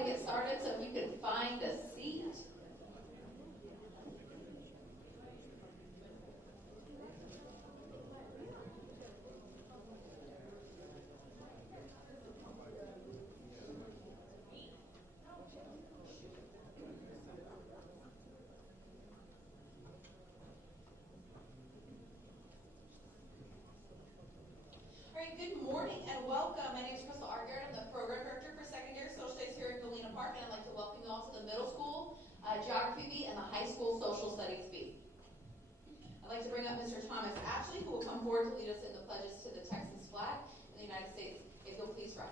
and get started, so if you can find a seat. Good morning and welcome. My name is Crystal Argard. I'm the Program Director for Secondary Social Studies here at Galena Park, and I'd like to welcome you all to the Middle School Geography B and the High School Social Studies B. I'd like to bring up Mr. Thomas Ashley, who will come forward to lead us in the pledges to the Texas flag in the United States. If you'll please rise.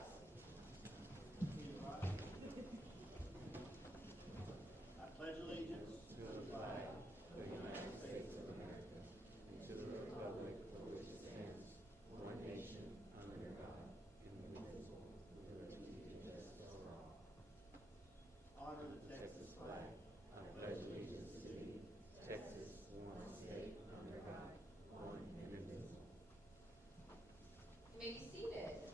I pledge allegiance to the flag of the United States of America and to the republic for which it stands, one nation, under God, indivisible, with liberty and justice for all. Honor the Texas flag. I pledge allegiance to thee, Texas, one state, under God, one indivisible. You may be seated.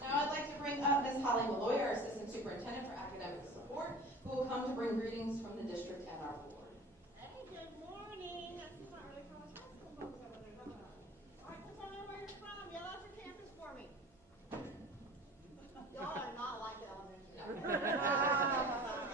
Now I'd like to bring up Ms. Holly Malloy, our Assistant Superintendent for Academic Support, who will come to bring greetings from the district and our board. Hey, good morning. That's not really from high school folks over there, huh? All right, tell me where you're from. Yell out your campus for me. Y'all are not like the elementary.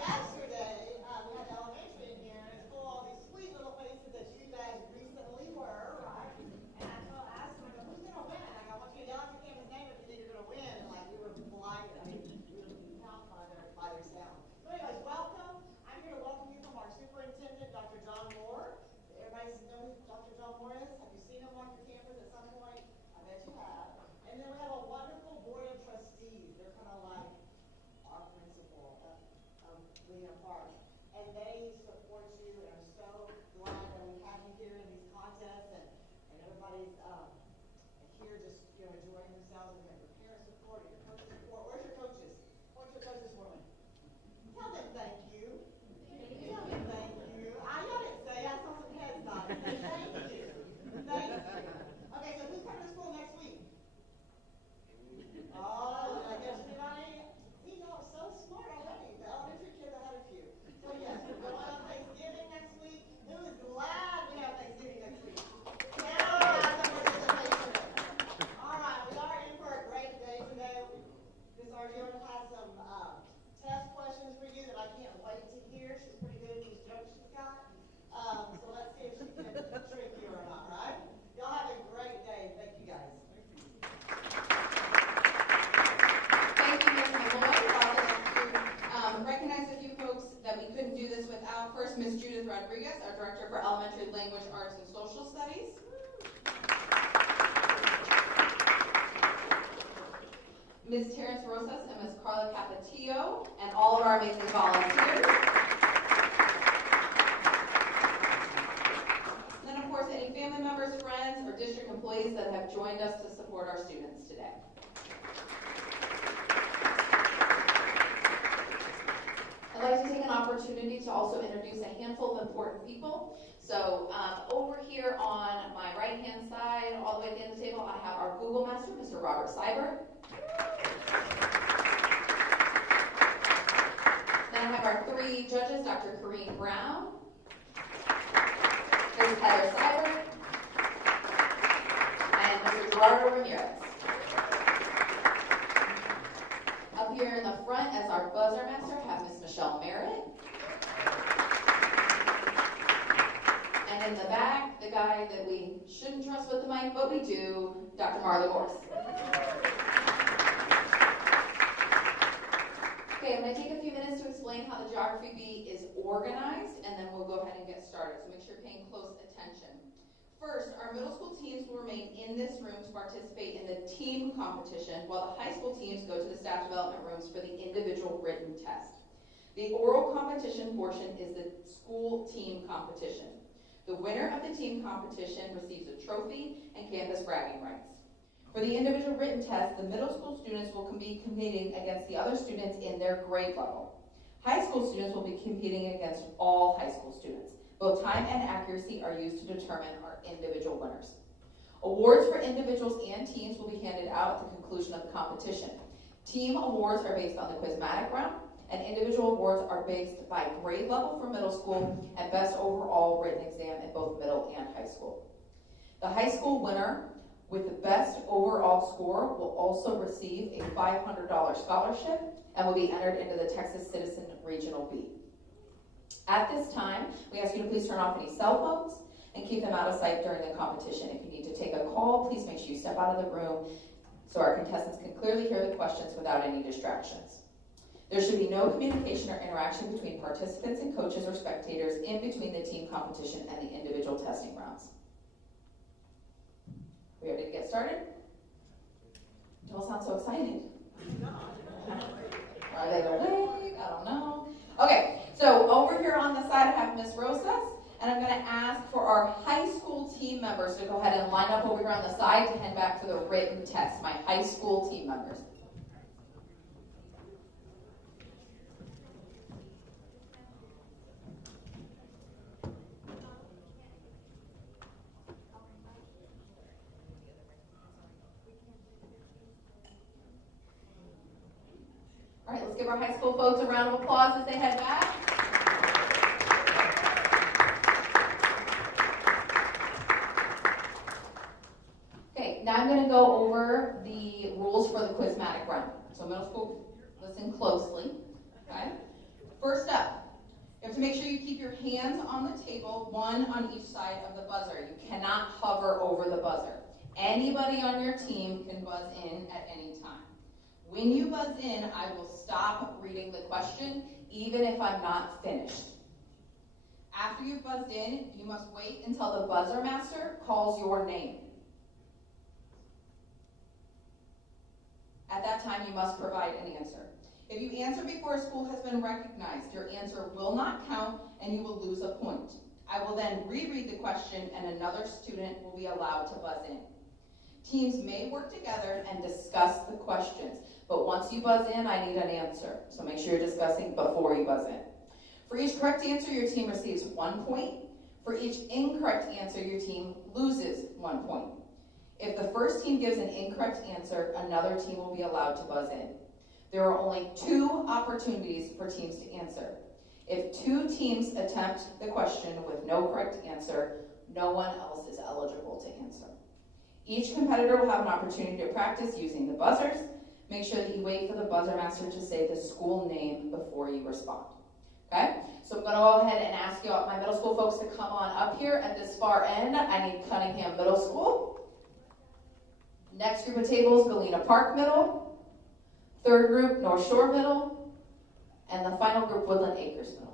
Yesterday, we had the elementary in here, and it's full of all these sweet little faces that you guys recently were, right? And I asked them, I go, who's going to win? I want you to yell out your campus name if you think you're going to win. And like, we were blinded. I mean, we were count by their sound. So anyways, welcome. I'm here to welcome you from our superintendent, Dr. John Moore. Everybody know who Dr. John Moore is? Have you seen him on your campus at some point? I bet you have. And then we have a wonderful board of trustees. They're kind of like our principal of Galena Park. And they support you, and I'm so glad that we have you here in these contests, and everybody's here just enjoying themselves, and you have your parent support, your coach support. Where's your coaches? Where's your coaches for me? Tell them thank you. Tell them thank you. Y'all didn't say, I saw some heads nodding. Say thank you. Thank you. Okay, so who's coming to school next week? Oh, did I get anybody? See, y'all are so smart already. The elementary kids ahead of you. So yes, we're going on Thanksgiving next week. Who is glad we have Thanksgiving next week? Now, participation. All right, we are in for a great day today. Ms. Argiona has some test questions for you that I can't wait to hear. She's pretty good at these jokes she's got. So let's see if she can trick you or not, right? Y'all have a great day. Thank you, guys. Thank you, Ms. Malloy. I'd like to recognize a few folks that we couldn't do this without. First, Ms. Judith Rodriguez, our Director for Elementary Language Arts and Social Studies. Ms. Terrence Rosas and Ms. Carla Capatillo, and all of our amazing volunteers. And then, of course, any family members, friends, or district employees that have joined us to support our students today. I'd like to take an opportunity to also introduce a handful of important people. So over here on my right-hand side, all the way at the end of the table, I have our Google Master, Mr. Robert Seibert. Then I have our three judges, Dr. Kareem Brown, Ms. Heather Seibert, and Mr. Gerardo Ramirez. Up here in the front as our buzzer master, I have Ms. Michelle Merritt. And in the back, the guy that we shouldn't trust with the mic, but we do, Dr. Marley Morris. Okay, I'm going to take a few minutes to explain how the Geography B is organized, and then we'll go ahead and get started. So make sure you're paying close attention. First, our middle school teams will remain in this room to participate in the team competition, while the high school teams go to the staff development rooms for the individual written test. The oral competition portion is the school team competition. The winner of the team competition receives a trophy and campus bragging rights. For the individual written test, the middle school students will be competing against the other students in their grade level. High school students will be competing against all high school students. Both time and accuracy are used to determine our individual winners. Awards for individuals and teams will be handed out at the conclusion of the competition. Team awards are based on the quizmatic round, and individual awards are based by grade level for middle school and best overall written exam in both middle and high school. The high school winner with the best overall score will also receive a $500 scholarship and will be entered into the Texas Citizen Regional B. At this time, we ask you to please turn off any cell phones and keep them out of sight during the competition. If you need to take a call, please make sure you step out of the room so our contestants can clearly hear the questions without any distractions. There should be no communication or interaction between participants and coaches or spectators in between the team competition and the individual testing rounds. We ready to get started? Don't sound so excited. Are they awake? I don't know. Okay, so over here on the side I have Miss Rosas, and I'm going to ask for our high school team members to go ahead and line up over here on the side to head back for the written test. My high school team members. All right, let's give our high school folks a round of applause as they head back. Okay, now I'm going to go over the rules for the Quizmatic round. So middle school, listen closely. Okay. First up, you have to make sure you keep your hands on the table, one on each side of the buzzer. You cannot hover over the buzzer. Anybody on your team can buzz in at any time. When you buzz in, I will stop reading the question, even if I'm not finished. After you've buzzed in, you must wait until the buzzer master calls your name. At that time, you must provide an answer. If you answer before a school has been recognized, your answer will not count and you will lose a point. I will then reread the question and another student will be allowed to buzz in. Teams may work together and discuss the questions, but once you buzz in, I need an answer. So make sure you're discussing before you buzz in. For each correct answer, your team receives 1 point. For each incorrect answer, your team loses 1 point. If the first team gives an incorrect answer, another team will be allowed to buzz in. There are only 2 opportunities for teams to answer. If 2 teams attempt the question with no correct answer, no one else is eligible to answer. Each competitor will have an opportunity to practice using the buzzers. Make sure that you wait for the buzzer master to say the school name before you respond. Okay? So I'm going to go ahead and ask you, my middle school folks, to come on up here at this far end. I need Cunningham Middle School. Next group of tables, Galena Park Middle. Third group, North Shore Middle. And the final group, Woodland Acres Middle.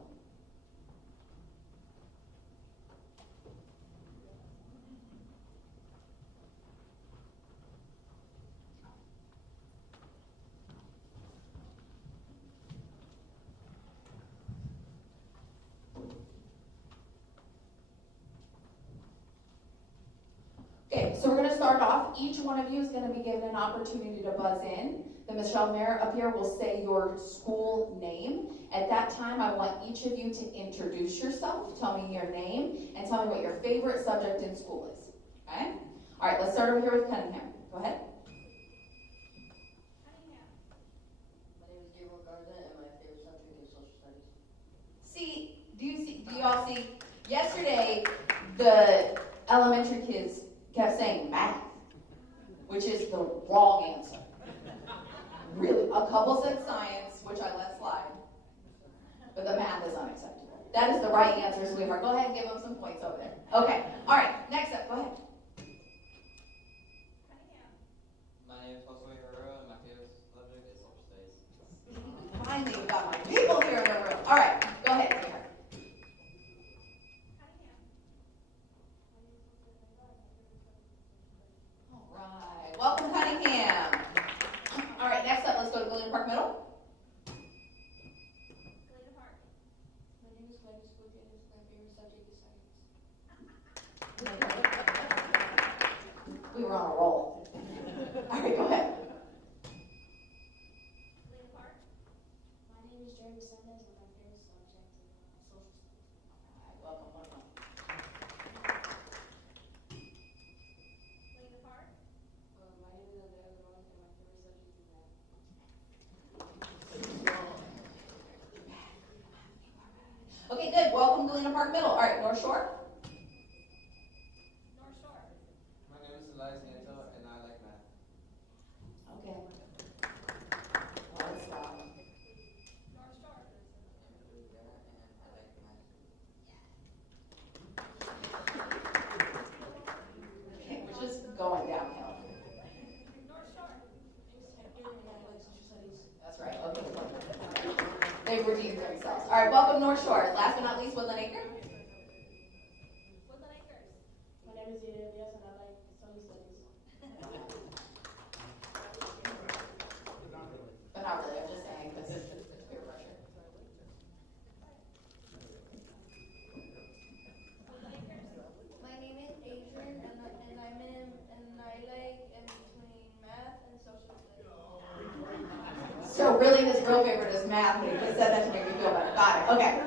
Okay, so we're going to start off. Each one of you is going to be given an opportunity to buzz in. The Michelle Mayer up here will say your school name. At that time, I want each of you to introduce yourself, tell me your name, and tell me what your favorite subject in school is. Okay? All right, let's start over here with Cunningham. Go ahead. Cunningham. My name is Gabriel Garza, and my favorite subject is social studies. Do you all see? Yesterday, the elementary kids kept saying math, which is the wrong answer. Really. A couple said science, which I let slide, but the math is unacceptable. That is the right answer, sweetheart. Go ahead and give them some points over there. Okay. All right. Next up. Go ahead. Cunningham. My name is Josue Herrera, and my favorite subject is social studies. Finally, we got my people here in the room. All right. Go ahead, sweetheart. Welcome, Cunningham. All right, next up, let's go to Galena Park Middle. Galena Park. My name is Gladys Woodgate, and my favorite subject is science. We were on a roll. All right, go ahead. Galena Park. My name is Jeremy Sanders, and my favorite subject is social studies. All right, welcome. Galena Park. My name is Andrea Ron, and my favorite subject is math. Galena Park Middle. All right, North Shore. North Shore. My name is Elias Nieto, and I like math. Okay. Let's stop. North Shore. Okay, we're just going downhill. North Shore. That's right. Okay. They've redeemed themselves. All right, welcome North Shore. Last but not least, Woodland Acre. Woodland Acres. My name is Ida Diaz and I like Sunny Studies. But not really, I'm just saying because it's peer pressure. Woodland Acres. My name is Adrian, and I like in between math and social studies. So really his real favorite is math, but he just said that to make me feel better. Got it. Okay.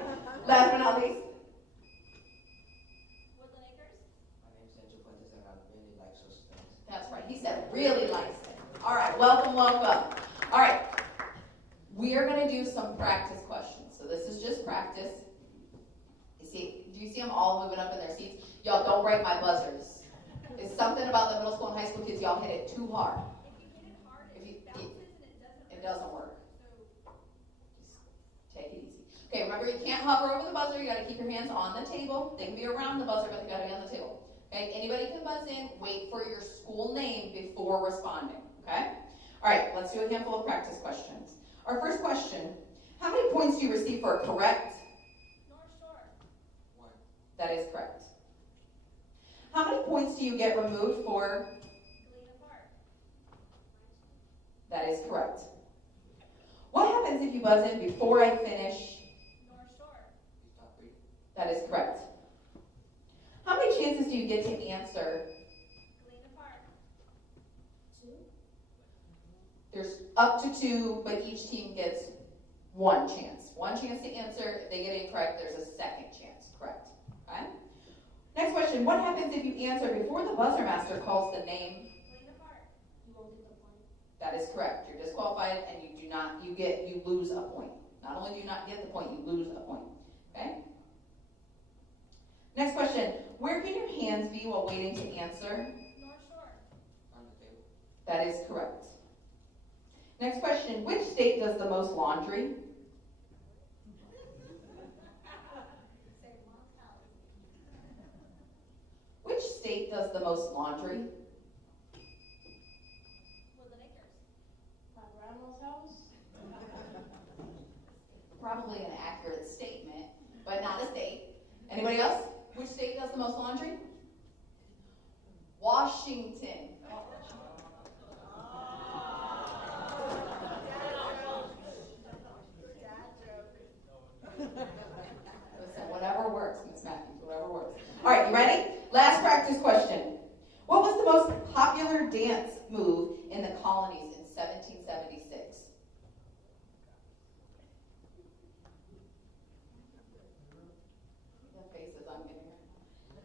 Last but not least. Woodland Acres. My name is Sancho Fuentes, and I really like social studies. That's right. He said really likes it. All right. Welcome, welcome. All right. We are going to do some practice questions. So this is just practice. You see? Do you see them all moving up in their seats? Y'all don't break my buzzers. It's something about the middle school and high school kids. Y'all hit it too hard. If you hit it hard, If you- it bounces and It doesn't work. So Just take it easy. Okay, remember you can't hover over the buzzer. You got to keep your hands on the table. They can be around the buzzer, but they got to be on the table. Okay, anybody can buzz in. Wait for your school name before responding. Okay? All right, let's do a handful of practice questions. Our first question, how many points do you receive for correct? North Shore. 1. That is correct. How many points do you get removed for? Galena Park. That is correct. What happens if you buzz in before I finish? North Shore. You stop reading. That is correct. How many chances do you get to answer? Galena Park. 2. There's up to 2, but each team gets 1 chance. 1 chance to answer. If they get it correct, there's a second chance. Correct. Okay? Next question. What happens if you answer before the buzzer master calls the name? Galena Park. You won't get the point. That is correct. You're disqualified and you lose a point. Not only do you not get the point, you lose a point. Okay? Next question. Where can your hands be while waiting to answer? North Shore. On the table. That is correct. Next question. Which state does the most laundry? Which state does the most laundry? Woodland Acres. My grandma's house. Probably an accurate statement, but not a state. Anybody else? Which state does the most laundry? Washington. Listen, whatever works, Miss Matthews, whatever works. All right, you ready? Last practice question. What was the most popular dance move in the colonies in 1776? The faces I'm getting right now.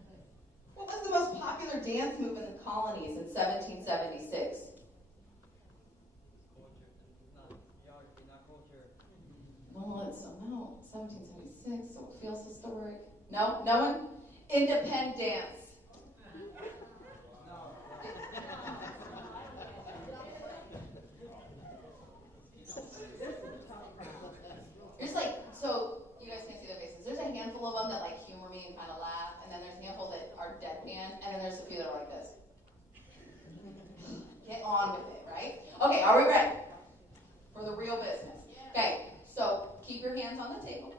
What was the most popular dance move in the colonies in 1776? Well, it's no, 1776, so it feels historic. No? No one? Independence. There's like, so you guys can't see their faces. There's a handful of them that like humor me and kind of laugh, and then there's a handful that are deadpan, and then there's a few that are like this. Get on with it, right? Okay, are we ready for the real business? Okay, so keep your hands on the table.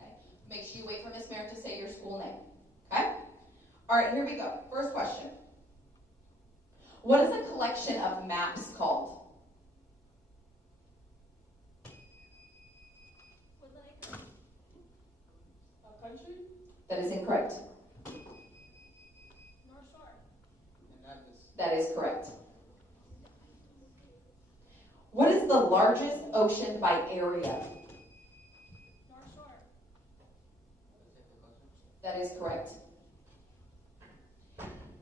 Okay, make sure you wait for Miss Merritt to say your school name. Okay? All right, here we go. First question. What is a collection of maps called? Woodland Acres. A country? That is incorrect. North Shore. And that is That is correct. What is the largest ocean by area? North Shore. That is correct.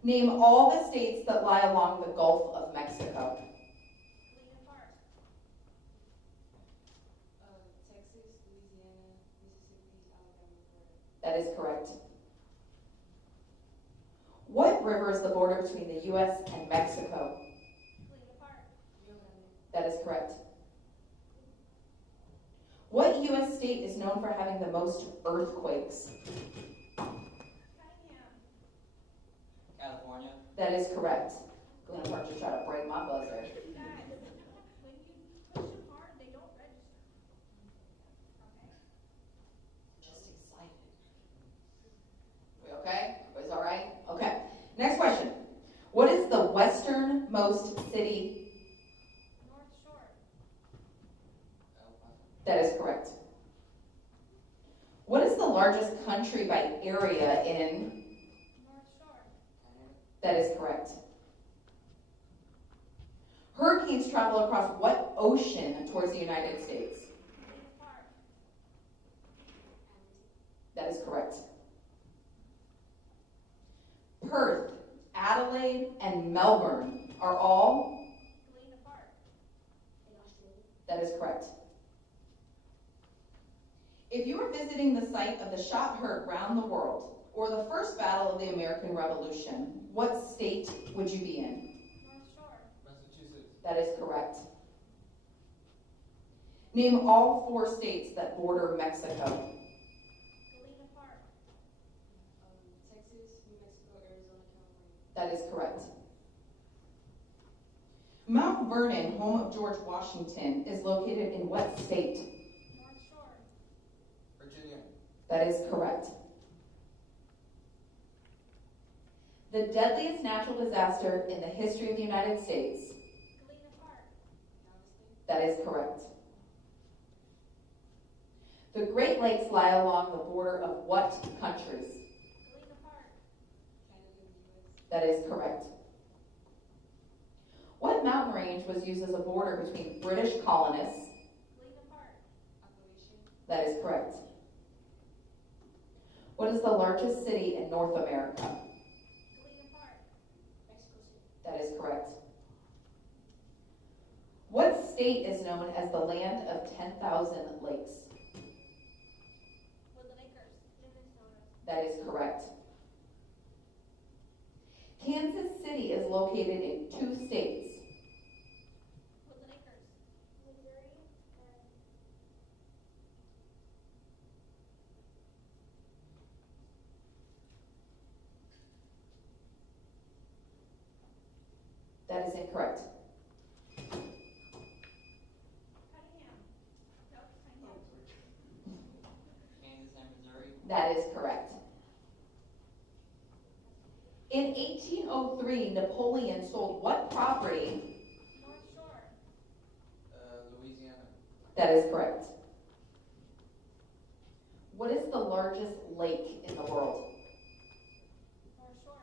Name all the states that lie along the Gulf of Mexico. Galena Park. Texas, Louisiana, Mississippi, Alabama. That is correct. What river is the border between the U.S. and Mexico? Galena Park. That is correct. What U.S. state is known for having the most earthquakes? Cunningham. California. That is correct. Galena Park just tried to break my buzzer. Guys, when you push them hard, they don't register. Okay? Just excited. We okay? Everybody's all right? Okay. Next question. What is the westernmost city? North Shore. El Paso. That is correct. What is the largest country by area in? North Shore. Canada. That is correct. Hurricanes travel across what ocean towards the United States? Galena Park. That is correct. Perth, Adelaide, and Melbourne are all? Galena Park. In Australia. That is correct. If you were visiting the site of the shot heard round the world, or the first battle of the American Revolution, what state would you be in? North Shore. Massachusetts. That is correct. Name all 4 states that border Mexico. Galena Park. Texas, New Mexico, Arizona, California. That is correct. Mount Vernon, home of George Washington, is located in what state? North Shore. Virginia. That is correct. The deadliest natural disaster in the history of the United States. Galena Park. That is correct. The Great Lakes lie along the border of what countries? Galena Park. Canada and the U.S. That is correct. What mountain range was used as a border between British colonists? Galena Park. Appalachian. That is correct. What is the largest city in North America? Galena Park. Mexico City. That is correct. What state is known as the land of 10,000 lakes? Woodland Acres. Minnesota. That is correct. Kansas City is located in 2 states. Woodland Acres. Missouri and That is incorrect. Cunningham. Nope, Cunningham. Kansas and Missouri. That is correct. In 1803, Napoleon sold what property? North Shore. Louisiana. That is correct. What is the largest lake in the world? North Shore.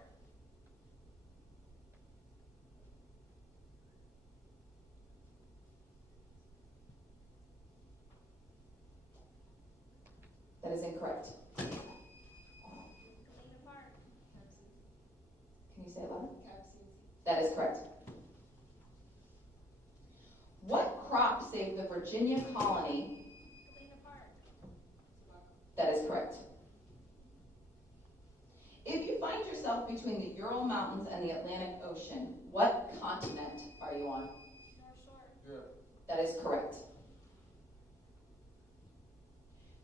That is incorrect. Galena Park. Can you say it louder? Captain. That is correct. What crop saved the Virginia colony? Galena Park. That is correct. If you find yourself between the Ural Mountains and the Atlantic Ocean, what continent are you on? North Shore. Europe. That is correct.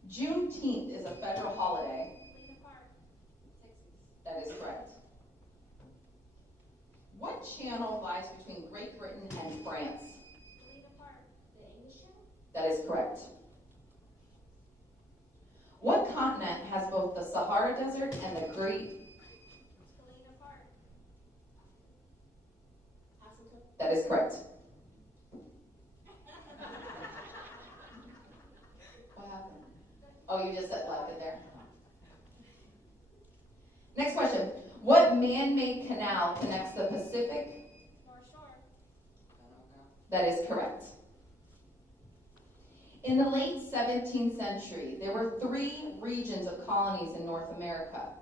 Juneteenth is a federal holiday. Galena Park. Texas. That is correct. What channel lies between Great Britain and France? Galena Park. The English Channel. That is correct. What continent has both the Sahara Desert and the Great? Galena Park. Africa. That is correct. What happened? Oh, you just left it there. Next question. What man-made canal connects the Pacific? North Shore. Panama Canal. That is correct. In the late 17th century, there were 3 regions of colonies in North America: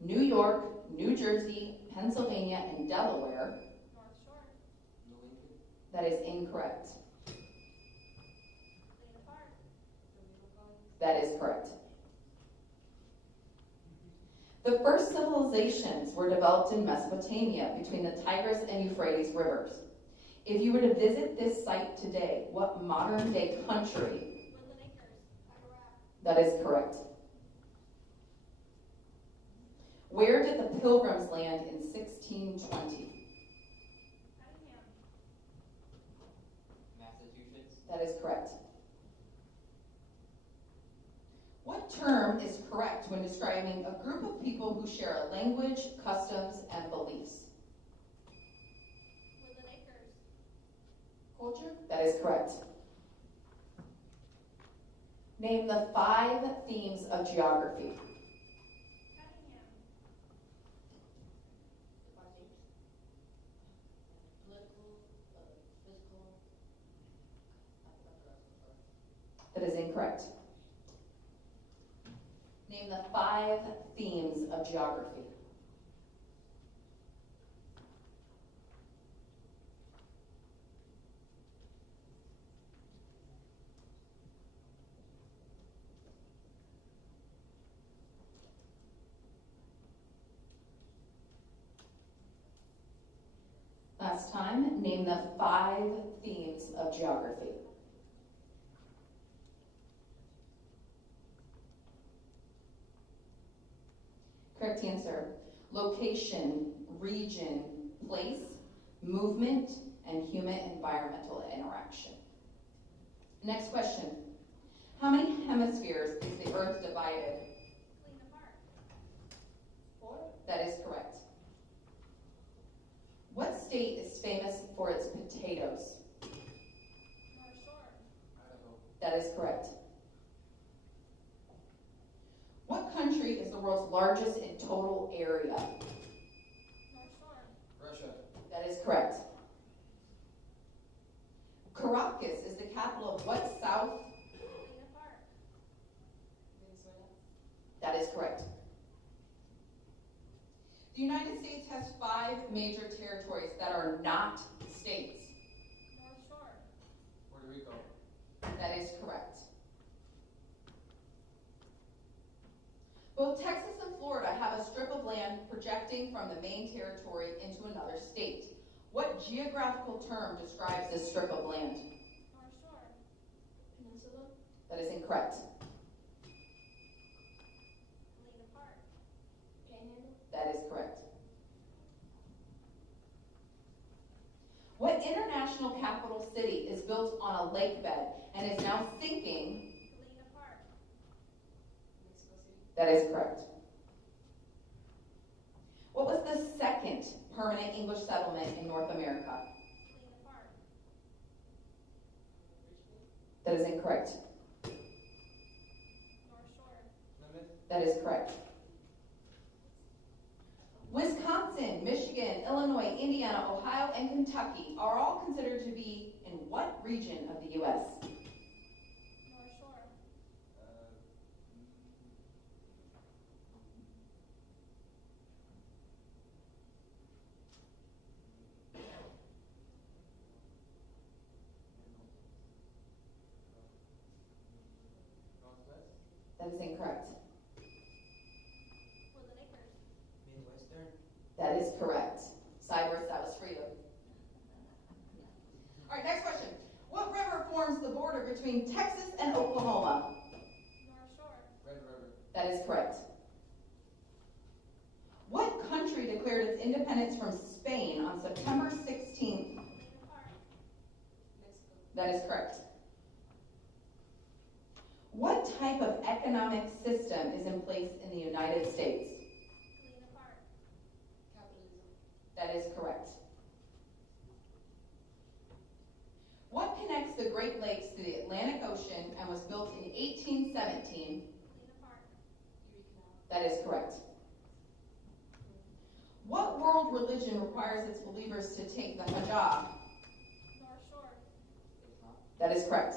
New York, New Jersey, Pennsylvania, and Delaware. North Shore. New England. That is incorrect. Galena Park. The Middle Colonies. That is correct. civilizations were developed in Mesopotamia between the Tigris and Euphrates rivers. If you were to visit this site today, what modern-day country? Woodland Acres. Iraq. That is correct. Where did the Pilgrims land in 1620? Cunningham. Massachusetts. That is correct. What term is correct when describing a group of people who share a language, customs, and beliefs? Woodland Acres. Culture? That is correct. Name the 5 themes of geography. Cunningham. That is incorrect. Name the 5 themes of geography. Last time, name the 5 themes of geography. Correct answer: location, region, place, movement, and human-environmental interaction. Next question. How many hemispheres is the Earth divided? Galena Park. 4. That is correct. What state is famous for its potatoes? North Shore. Idaho. That is correct. What country is the world's largest in total area? North Shore. Russia. That is correct. Caracas is the capital of what South? Galena Park. That is correct. The United States has 5 major territories that are not states. North Shore. Puerto Rico. That is correct. Both Texas and Florida have a strip of land projecting from the main territory into another state. What geographical term describes this strip of land? North Shore. Peninsula. That is incorrect. Galena Park. Panhandle. That is correct. What international capital city is built on a lake bed and is now sinking? Galena Park. Mexico City. That is correct. What was the second permanent English settlement in North America? Galena Park. Richmond. That is incorrect. North Shore. Plymouth. That is correct. Wisconsin, Michigan, Illinois, Indiana, Ohio, and Kentucky are all considered to be in what region of the U.S.? North Shore. Northwest. That is incorrect. Woodland Acres. Midwestern. That is correct. Cyrus, that was for you. All right, next question. What river forms the border between Texas and Oklahoma? North Shore. Red River. That is correct. What country declared its independence from Spain on September 16th? Galena Park. Mexico. That is correct. What type of economic system is in place in the United States? Galena Park. Capitalism. That is correct. What connects the Great Lakes to the Atlantic Ocean and was built in 1817? Galena Park. Erie Canal. That is correct. What world religion requires its believers to take the hijab? North Shore. Islam. That is correct.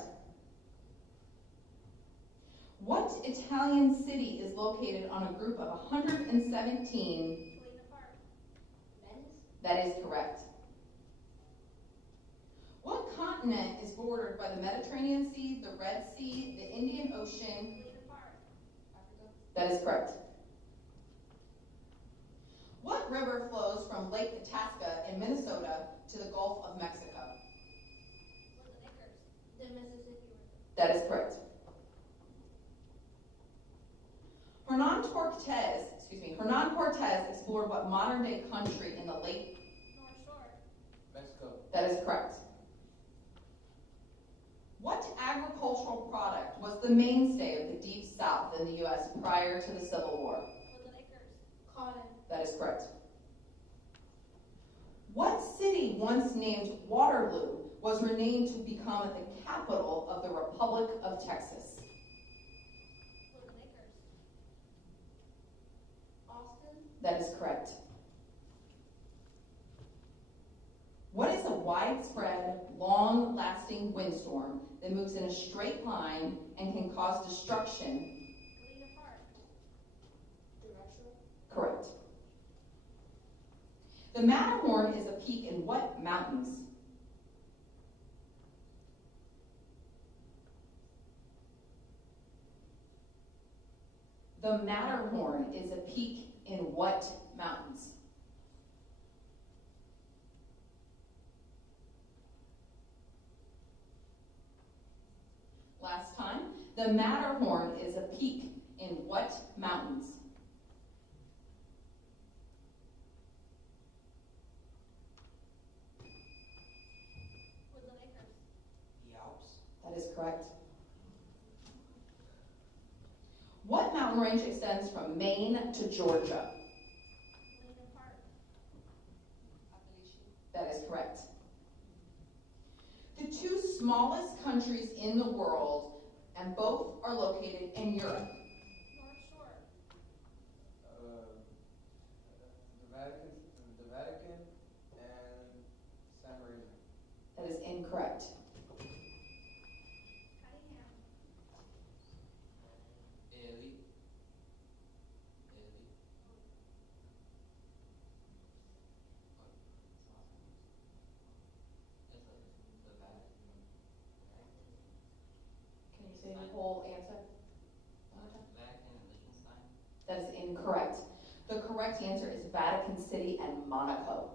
What Italian city is located on a group of 117? Galena Park. Venice. That is correct. What continent is bordered by the Mediterranean Sea, the Red Sea, the Indian Ocean? Galena Park. Africa. That is correct. What river flows from Lake Itasca in Minnesota to the Gulf of Mexico? The Mississippi River. That is correct. Hernan Cortez explored what modern-day country in the late? North Shore. Mexico. That is correct. What agricultural product was the mainstay of the Deep South in the U.S. prior to the Civil War? Woodland Acres. Cotton. That is correct. What city, once named Waterloo, was renamed to become the capital of the Republic of Texas? Woodland Acres. Austin. That is correct. What is a widespread, long-lasting windstorm that moves in a straight line and can cause destruction? Galena Park. Directional. Correct. The Matterhorn is a peak in what mountains? The Matterhorn is a peak in what mountains? Last time. The Matterhorn is a peak in what mountains? Woodland Acres. The Alps. That is correct. What mountain range extends from Maine to Georgia? Galena Park. Appalachian. That is correct. The two smallest countries in the world, and both are located in Europe. North Shore. The Vatican and San Marino. That is incorrect. Cunningham. Italy. The Vatican. Can you say the whole answer? Vatican and Liechtenstein. That is incorrect. The correct answer is Vatican City and Monaco.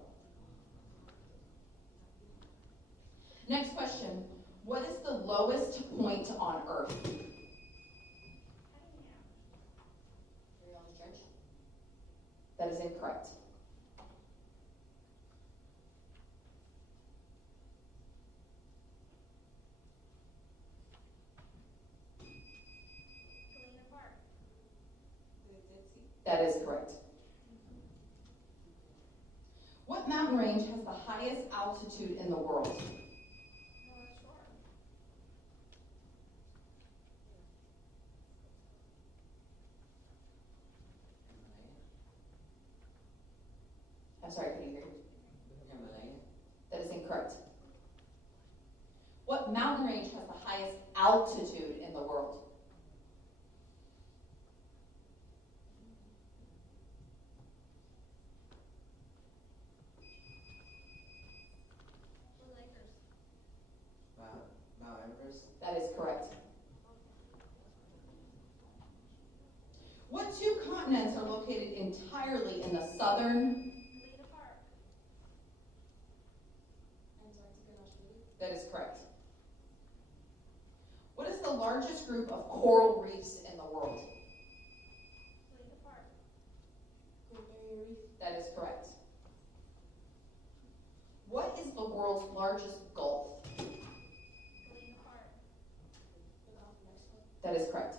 Next question. What is the lowest point on Earth? Cunningham. Mariana Trench. That is incorrect. Galena Park. The Dead Sea. That is correct. What mountain range has the highest altitude in the world? North Shore. I'm sorry, can you hear me? Himalaya. That is incorrect. What mountain range has the highest altitude in the world? Woodland Acres. Mount Everest. That is correct. What two continents are located entirely in the southern? Galena Park. Antarctica and Australia. That is correct. What is the largest group of coral reefs in the world? Galena Park. Great Barrier Reef. That is correct. What is the world's largest gulf? Galena Park. The Gulf of Mexico. That is correct.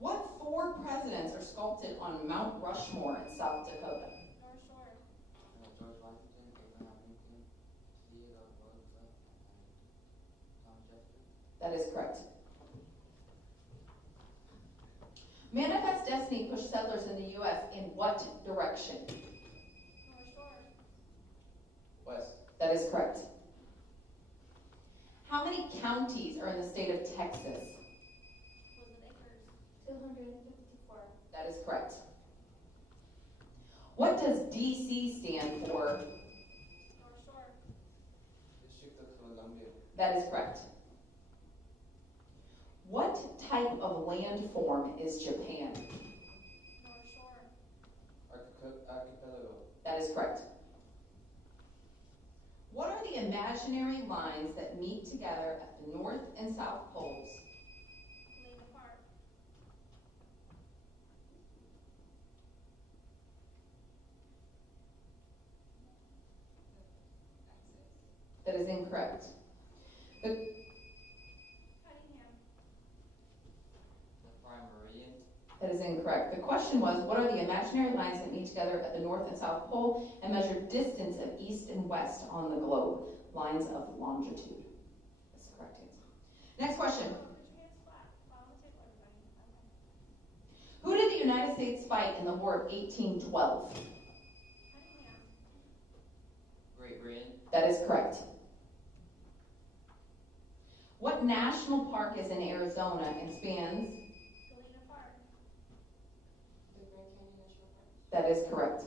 What four presidents are sculpted on Mount Rushmore in South Dakota? North Shore. George Washington, Abraham Lincoln, Theodore Roosevelt, and Thomas Jefferson. That is correct. Manifest Destiny pushed settlers in the U.S. in what direction? North Shore. West. That is correct. How many counties are in the state of Texas? Woodland Acres. 254. That is correct. What does DC stand for? North Shore. District of Columbia. That is correct. What type of landform is Japan? North Shore. Archipelago. That is correct. What are the imaginary lines that meet together at the North and South poles? Galena Park. That is incorrect. The, Cunningham. The prime meridian. that is incorrect. The question was, what are the imaginary lines that meet together at the North and South pole and measure distance of east and west on the globe? Lines of longitude. That's the correct answer. Next question. Oh, put your hands flat. On the table, everybody. Okay. Who did the United States fight in the War of 1812? Cunningham. Great Britain. That is correct. What national park is in Arizona and spans? Galena Park. The Grand Canyon National Park. That is correct.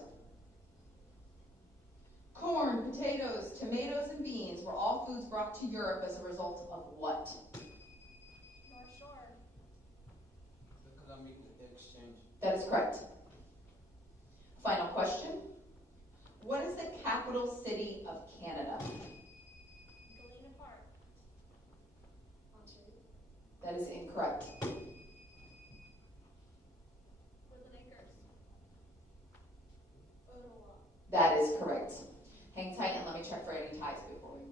Corn, potatoes, tomatoes, and beans were all foods brought to Europe as a result of what? North Shore. The Columbian Exchange. That is correct. Final question. What is the capital city of Canada? Galena Park. Ontario. That is incorrect. Woodland Acres. Ottawa. That is correct. Hang tight and let me check for any ties before we.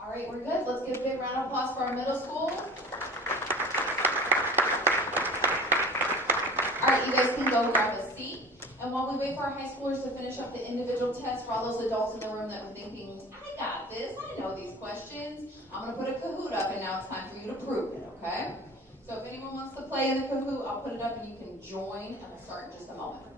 All right, we're good. Let's give a big round of applause for our middle school. All right, you guys can go grab a seat. And while we wait for our high schoolers to finish up the individual tests, for all those adults in the room that were thinking, I got this, I know these questions, I'm going to put a Kahoot up, and now it's time for you to prove it, okay? So if anyone wants to play in the Kahoot, I'll put it up and you can join, and we'll start in just a moment.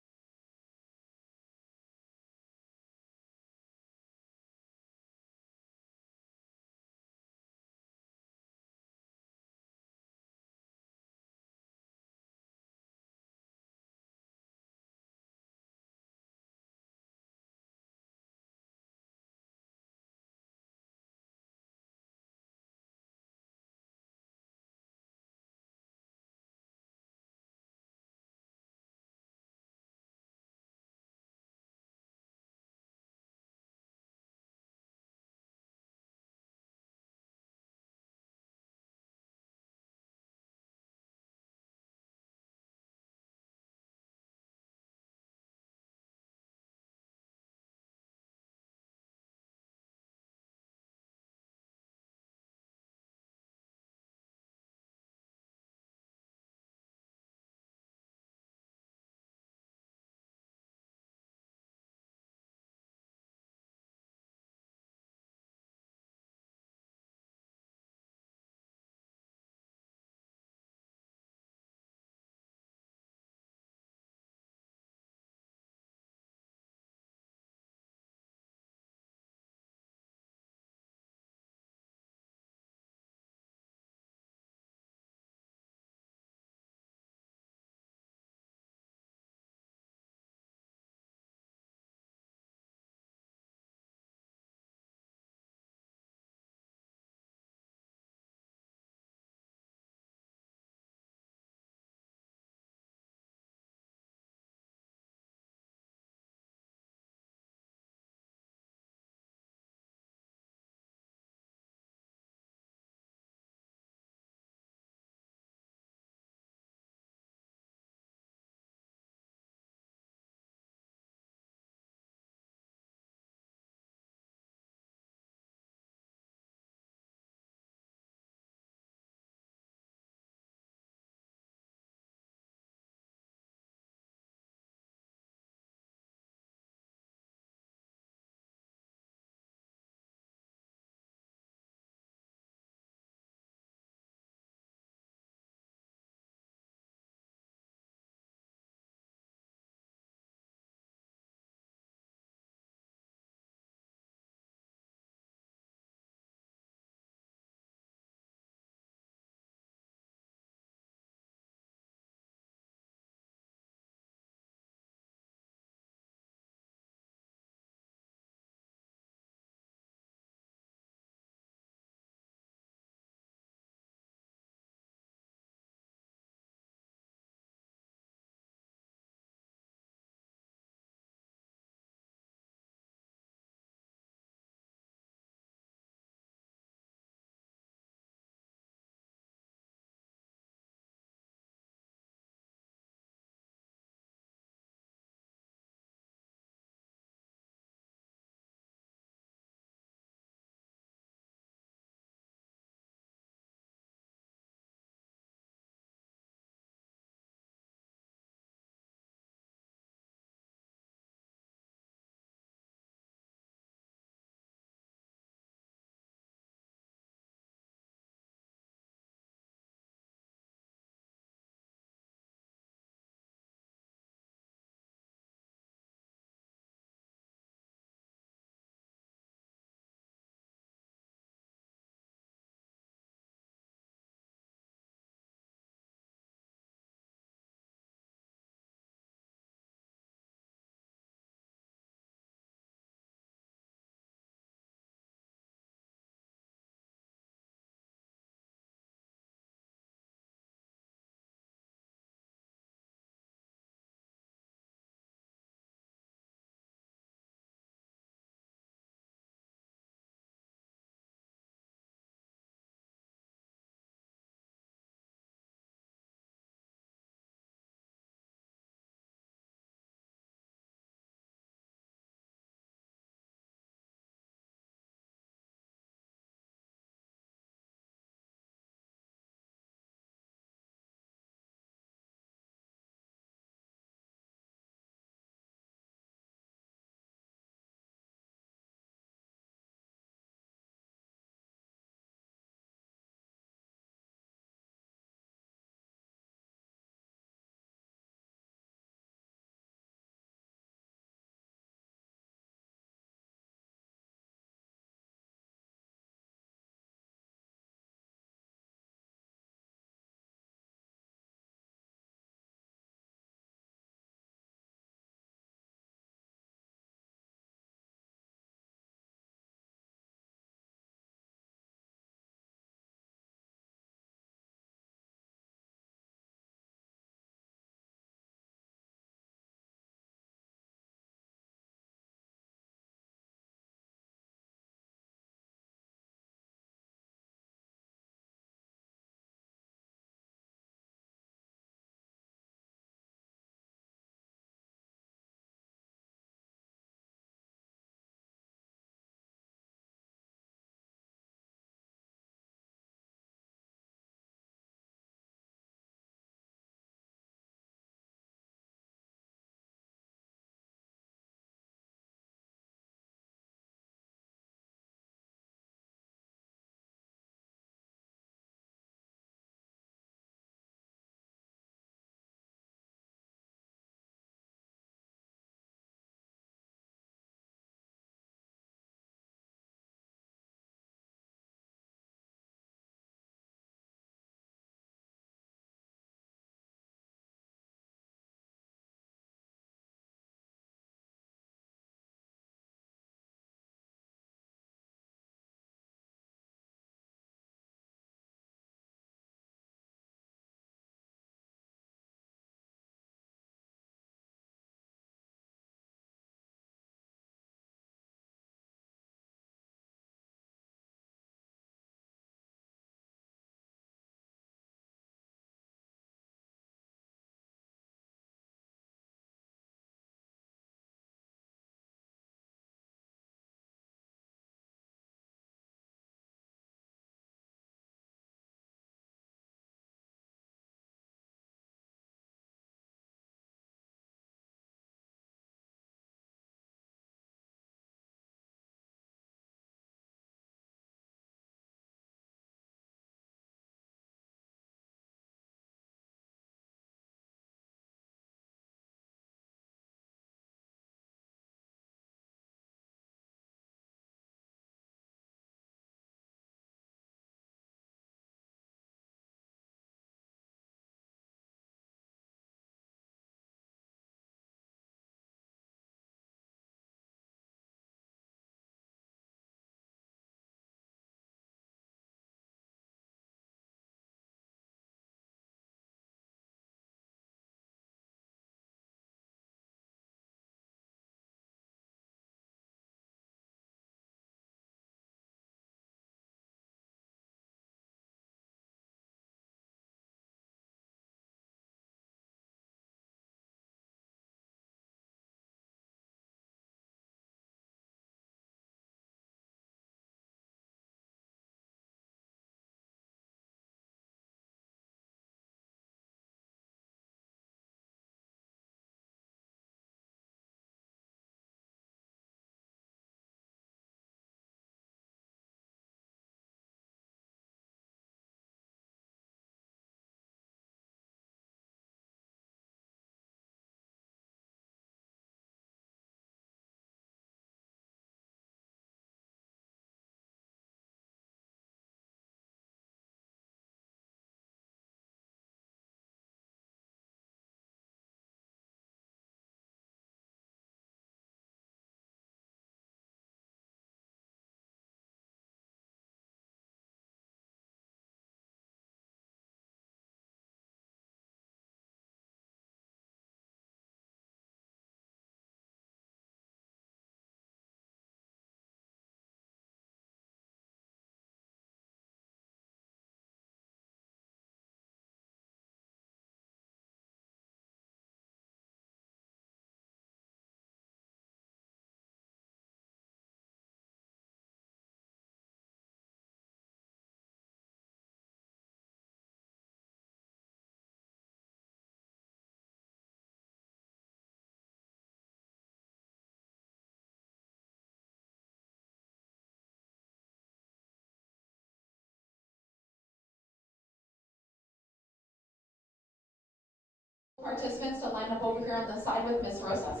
participants to line up over here on the side with Ms. Rosas.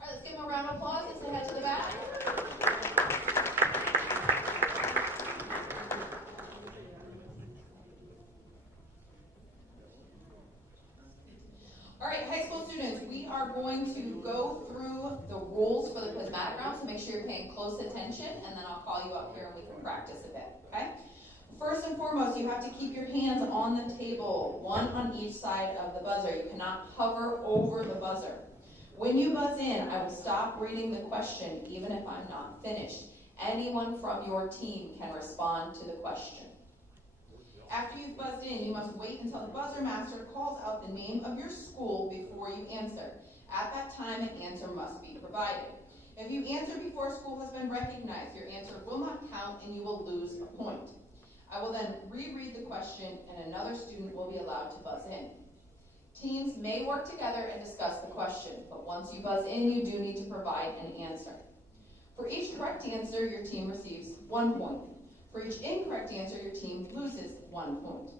All right, let's give them a round of applause as they head to the back. All right, high school students, we are going to go through the rules for the quizmatic round, so make sure you're paying close attention, and then I'll call you up here and we can practice a bit, okay? First and foremost, you have to keep your hands on the table, one on each side of the buzzer. You cannot hover over the buzzer. When you buzz in, I will stop reading the question, even if I'm not finished. Anyone from your team can respond to the question. After you've buzzed in, you must wait until the buzzer master calls out the name of your school before you answer. At that time, an answer must be provided. If you answer before school has been recognized, your answer will not count and you will lose a point. I will then reread the question and another student will be allowed to buzz in. Teams may work together and discuss the question, but once you buzz in, you do need to provide an answer. For each correct answer, your team receives 1 point. For each incorrect answer, your team loses 1 point.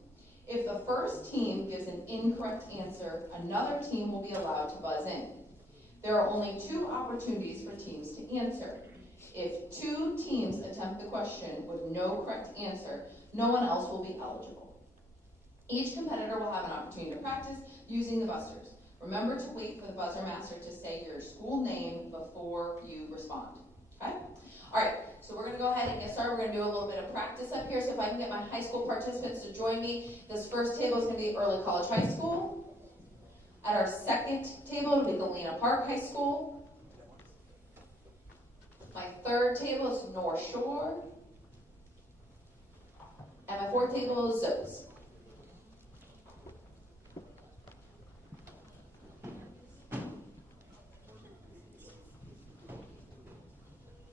If the first team gives an incorrect answer, another team will be allowed to buzz in. There are only 2 opportunities for teams to answer. If 2 teams attempt the question with no correct answer, no one else will be eligible. Each competitor will have an opportunity to practice using the buzzers. Remember to wait for the buzzer master to say your school name before you respond. Okay? All right, so we're going to go ahead and get started. We're going to do a little bit of practice up here. So if I can get my high school participants to join me. This first table is going to be Early College High School. At our second table, it'll be Galena Park High School. My third table is North Shore. And my fourth table is Zoes.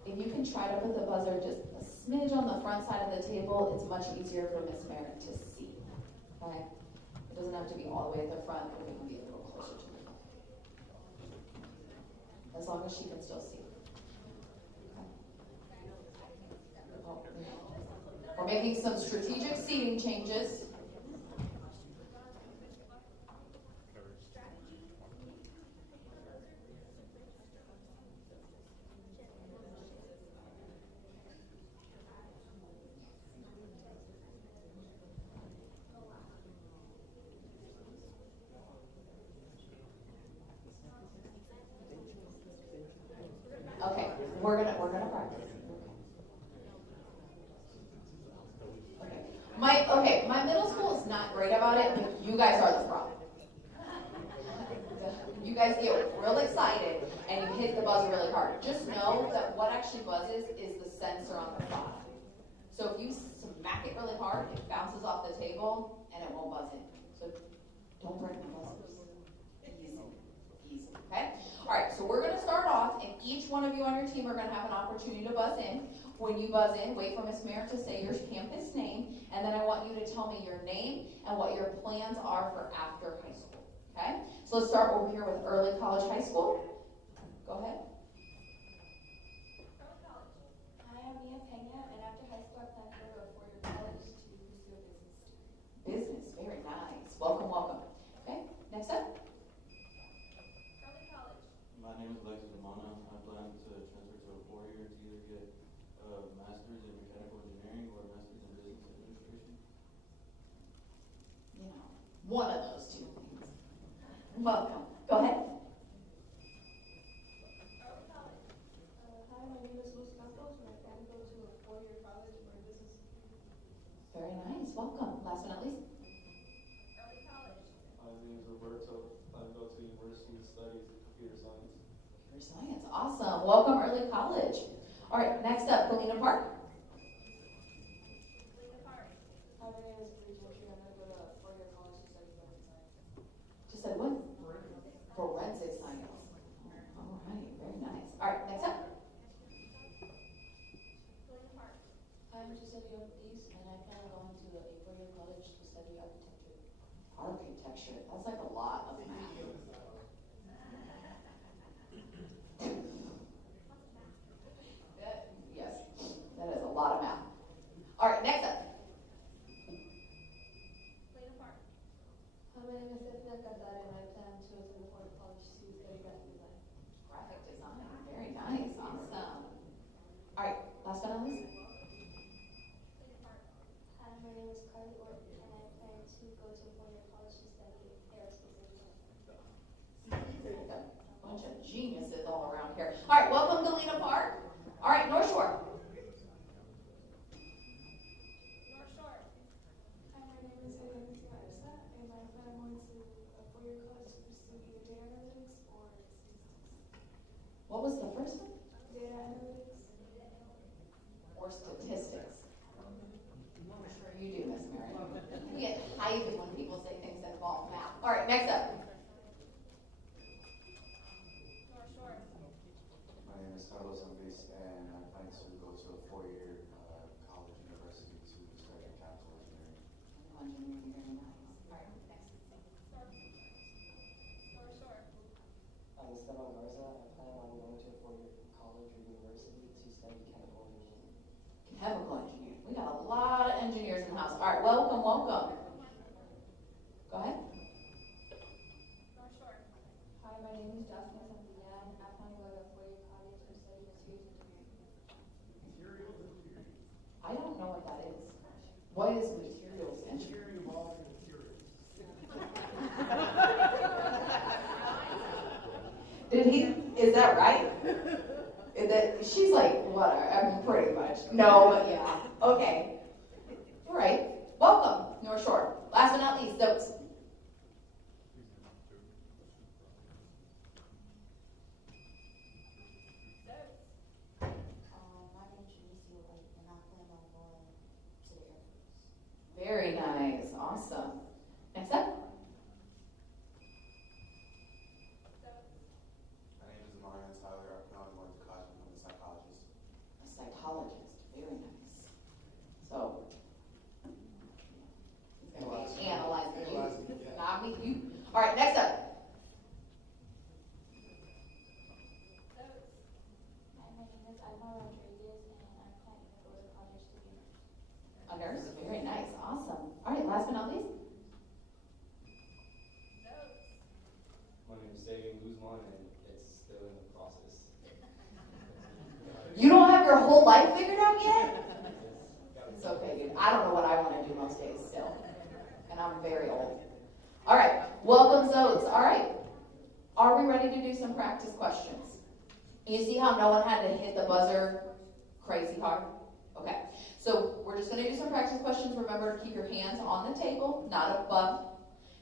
If you can try to put the buzzer just a smidge on the front side of the table, it's much easier for Miss Merritt to see. Okay? It doesn't have to be all the way at the front, but it can be a little closer to the front. As long as she can still see. Okay. Oh, we're making some strategic seating changes. Okay, we're gonna practice. My middle school is not great about it, but you guys are the problem. You guys get real excited and you hit the buzzer really hard. Just know that what actually buzzes is the sensor on the bottom. So if you smack it really hard, it bounces off the table and it won't buzz in. So don't break the buzzers. Easy, okay? All right, so we're gonna start off and each one of you on your team are gonna have an opportunity to buzz in. When you buzz in, wait for Miss Merritt to say your campus name, and then I want you to tell me your name and what your plans are for after high school, okay? So let's start over here with Early College High School. Go ahead. Hi, I'm Mia Pena, and after high school, I plan to go to a four-year college to pursue a business degree. Business, very nice. Welcome, welcome. Okay, next up. Early college. My name is Alexis Romano. I plan to transfer to a 4-year to either get a master's in mechanical engineering or a master's in business administration. You know, one of those 2 things. Welcome. Go ahead. Early college. Hi, my name is Luz Campos, and I plan to go to a four-year college for a business degree. Very nice. Welcome. Last but not least. Early college. My name is Roberto. I go to University of Studies in Computer Science. Computer science. Awesome. Welcome, Early College. All right, next up, Galena Park. Galena Park. Hi, my name is Bree Gentry. I'm going to go to a four-year college to study forensic science. Just said what? Forensic science. All right, very nice. All right, next up. Galena Park. I'm Giuseppe Ortiz, and I plan on going to a four-year college to study architecture. Architecture. That's like a lot name is and I plan to attend the Florida College to study graphic design. Graphic design. Very nice. Awesome. All right. Last but not least. Hi, my name is Carly Orton, and I plan to go to four-year college to study aerospace engineering. There you go. Bunch of geniuses all around here. All right. Welcome, Galena Park. All right. North Shore. North Shore. Hi, my name is I.S.D, and I plan on going to a four-year college to pursue either data analytics or statistics. What was the first one? Data analytics. Or statistics. I'm sure you do, Miss Mary. You get hyped when people say things that involve math. All right. Next up. North Shore. My name is Carlos Andres, and I plan to go to a four-year college university to study mechanical engineering. Engineering, very nice. All right. Next. North Shore. I'm Esteban Garza. I plan on going to a four-year college or university to study chemical engineering. Chemical engineering. We got a lot of engineers in the house. All right. Welcome. Welcome. Go ahead. North Shore. Hi, my name is Jasmine Santillán. I plan to go to a four-year college to study materials engineering. I don't know what that is. What is materials engineering? Engineering involving materials. Did he? Is that right? She's like, whatever. I mean, pretty much. No, but yeah. Okay. All right. Welcome, North Shore. Last but not least, notes. My name is Janicia White, and I plan on going to the Air Force. Very nice. Awesome. Next up. My name is Marion Tyler. I plan on going to college to become a psychologist. A psychologist. Very nice. So, he's going to be analyzing you. Not me, you. All right, next up. Hi, my name is Alma Rodriguez, and I'm planning to go to college to be a nurse. A nurse. Very nice. Awesome. All right, last but not least. My name is David Guzman, and it's still in the process. You don't have your whole life figured out yet? It's okay, dude. I don't know what I want to do most days still. And I'm very old. All right. Welcome, Zodes. All right. Are we ready to do some practice questions? You see how no one had to hit the buzzer crazy hard? Okay. So we're just going to do some practice questions. Remember to keep your hands on the table, not above.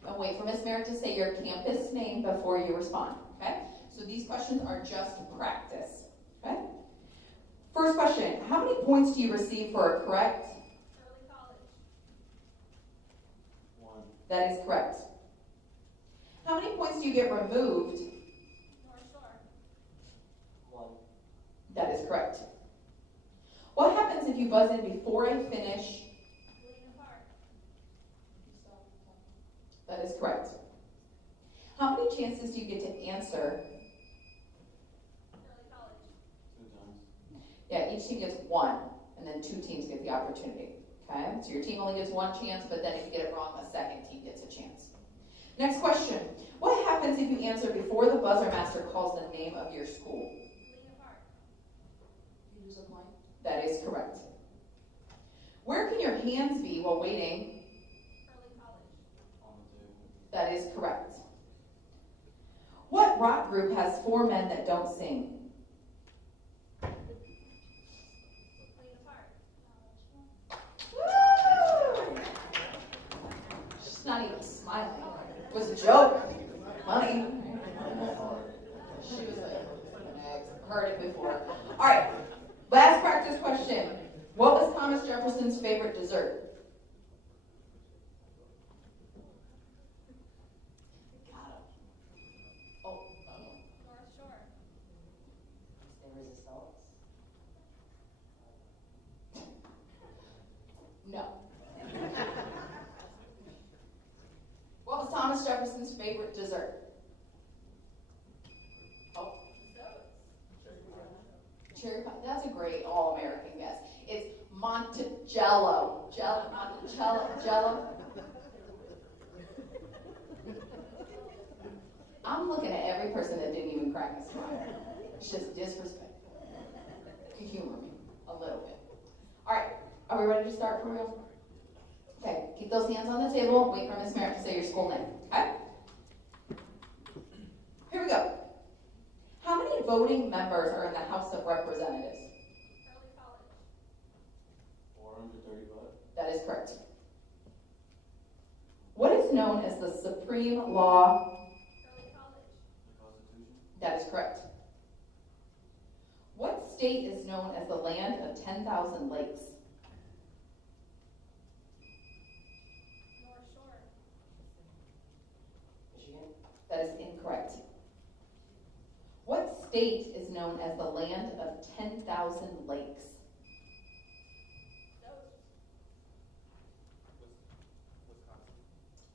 And wait for Miss Merritt to say your campus name before you respond. Okay? So these questions are just practice. Okay? First question, how many points do you receive for a correct? Early college. 1. That is correct. How many points do you get removed? North Shore. 1. That is correct. What happens if you buzz in before I finish? Galena Park. That is correct. How many chances do you get to answer? Early college. 2 times. Yeah, each team gets one, and then 2 teams get the opportunity. Okay? So your team only gets 1 chance, but then if you get it wrong, a second team gets a chance. Next question. What happens if you answer before the buzzer master calls the name of your school? Galena Park. You lose a point. That is correct. Where can your hands be while waiting? Early college. On the table. That is correct. What rock group has 4 men that don't sing? Galena Park. Woo! She's not even smiling. It was a joke. Funny. She was like, heard it before. All right. Last practice question. What was Thomas Jefferson's favorite dessert? Got him. Oh. North Shore. The resistance. No. What was Thomas Jefferson's favorite dessert? Oh. Cherry pie. That's a great all-American guess. It's Monticello. Jello. looking at every person that didn't even crack a smile. It's just disrespectful. You humor me a little bit. All right, are we ready to start for real? Okay, keep those hands on the table. Wait for Miss Merritt to say your school name. Okay? Here we go. How many voting members are in the House of Representatives? Early college. 435. That is correct. What is known as the Supreme Law? Early college. The Constitution. That is correct. What state is known as the land of 10,000 lakes? North Shore. Michigan. That is incorrect. What state is known as the land of 10,000 lakes?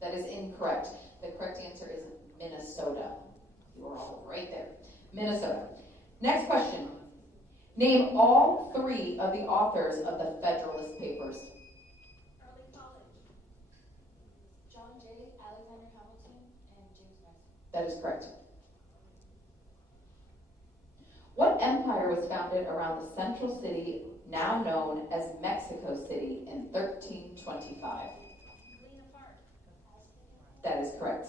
That is incorrect. The correct answer is Minnesota. You are all right there. Minnesota. Next question. Name all three of the authors of the Federalist Papers. Early college. John Jay, Alexander Hamilton, and James Madison. That is correct. What empire was founded around the central city now known as Mexico City in 1325? Galena Park. That is correct.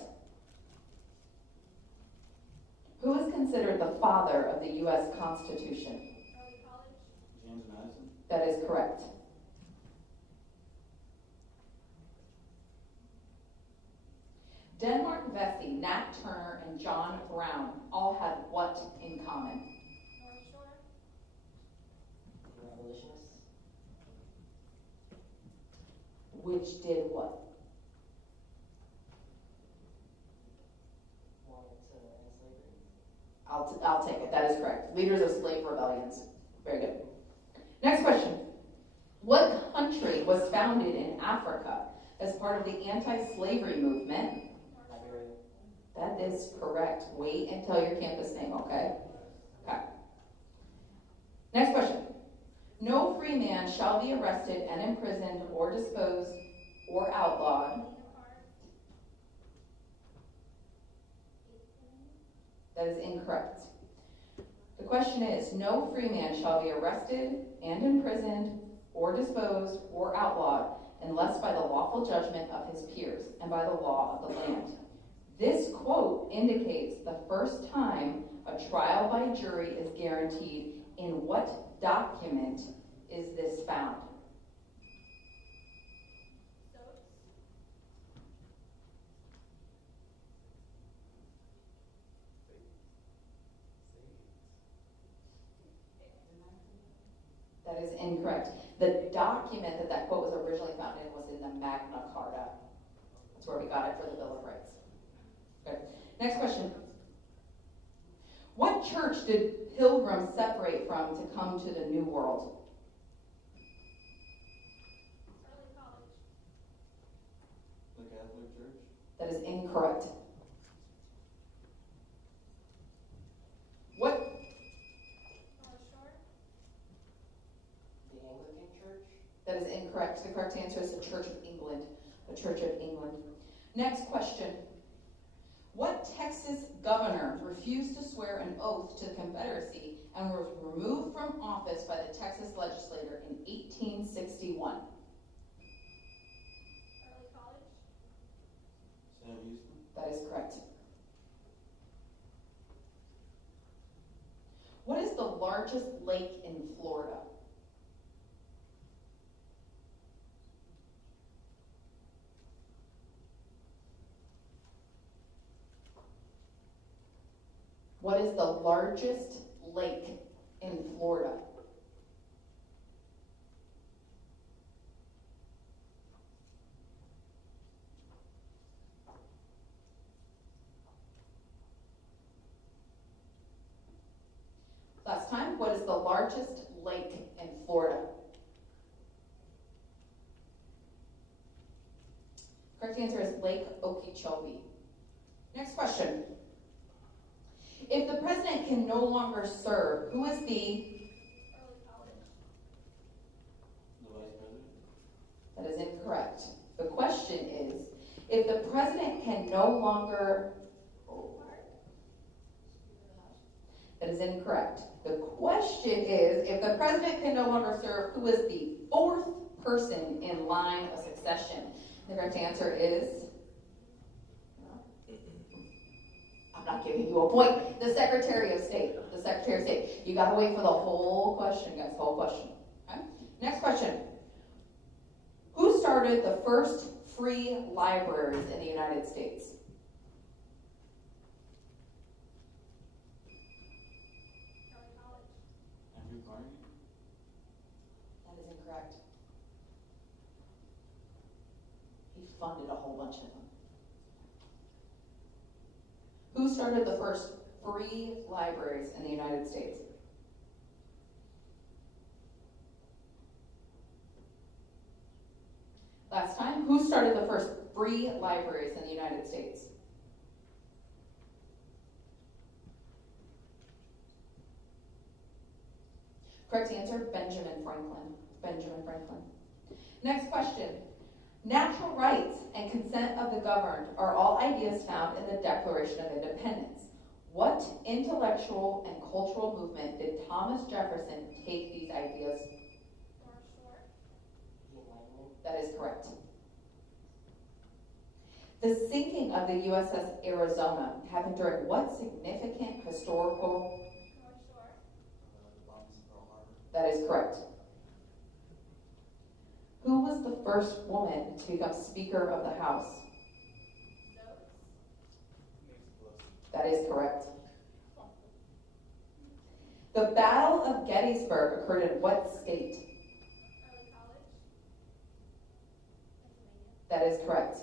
Who is considered the father of the U.S. Constitution? Early college. James Madison. That is correct. Denmark Vesey, Nat Turner, and John Brown all had what in common? North Shore. Abolitionists. Which did what? Wanted to end slavery. I'll take it. That is correct. Leaders of slave rebellions. Very good. Next question. What country was founded in Africa as part of the anti-slavery movement? Liberia. That is correct. Wait until your campus name, okay? Okay. Next question. No free man shall be arrested and imprisoned or disposed or outlawed. Galena Park. That is incorrect. The question is, no free man shall be arrested and imprisoned or disposed or outlawed unless by the lawful judgment of his peers and by the law of the land. This quote indicates the first time a trial by jury is guaranteed. In what document is this found? Stokes. That is incorrect. The document that quote was originally found in was in the Magna Carta. That's where we got it for the Bill of Rights. Good. Next question. What church did pilgrims separate from to come to the New World? Early college. The Catholic Church. That is incorrect. What? North Shore. The Anglican Church. That is incorrect. The correct answer is the Church of England. The Church of England. Next question. What Texas governor refused to swear an oath to the Confederacy and was removed from office by the Texas legislature in 1861? Early college. Sam Houston. That is correct. What is the largest lake in Florida? What is the largest lake in Florida? Last time, what is the largest lake in Florida? Correct answer is Lake Okeechobee. Next question. If the president can no longer serve, who is the Early college. The Vice President. That is incorrect. The question is, if the president can no longer, Park. That is incorrect. The question is, if the president can no longer serve, who is the fourth person in line of succession? The correct answer is, I'm not giving you a point, the Secretary of State. The Secretary of State. You gotta wait for the whole question, guys, whole question. Okay? Next question. Who started the first free libraries in the United States? Andrew Carnegie? That is incorrect. He funded a whole bunch of them. Who started the first free libraries in the United States? Last time, who started the first free libraries in the United States? Correct answer, Benjamin Franklin. Benjamin Franklin. Next question. Natural rights and consent of the governed are all ideas found in the Declaration of Independence. What intellectual and cultural movement did Thomas Jefferson take these ideas? That is correct. The sinking of the USS Arizona happened during what significant historical? The bombs of Pearl Harbor. That is correct. Who was the first woman to become Speaker of the House? That is correct. The Battle of Gettysburg occurred in what state? That is correct.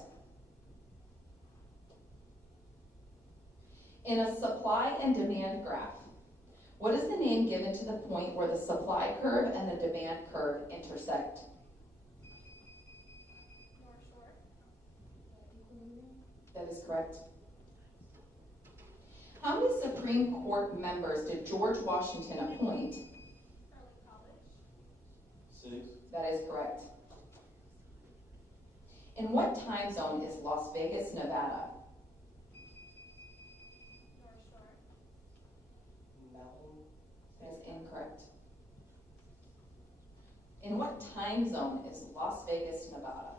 In a supply and demand graph, what is the name given to the point where the supply curve and the demand curve intersect? That is correct. How many Supreme Court members did George Washington appoint? 6. That is correct. In what time zone is Las Vegas, Nevada? Mountain. That is incorrect. In what time zone is Las Vegas, Nevada?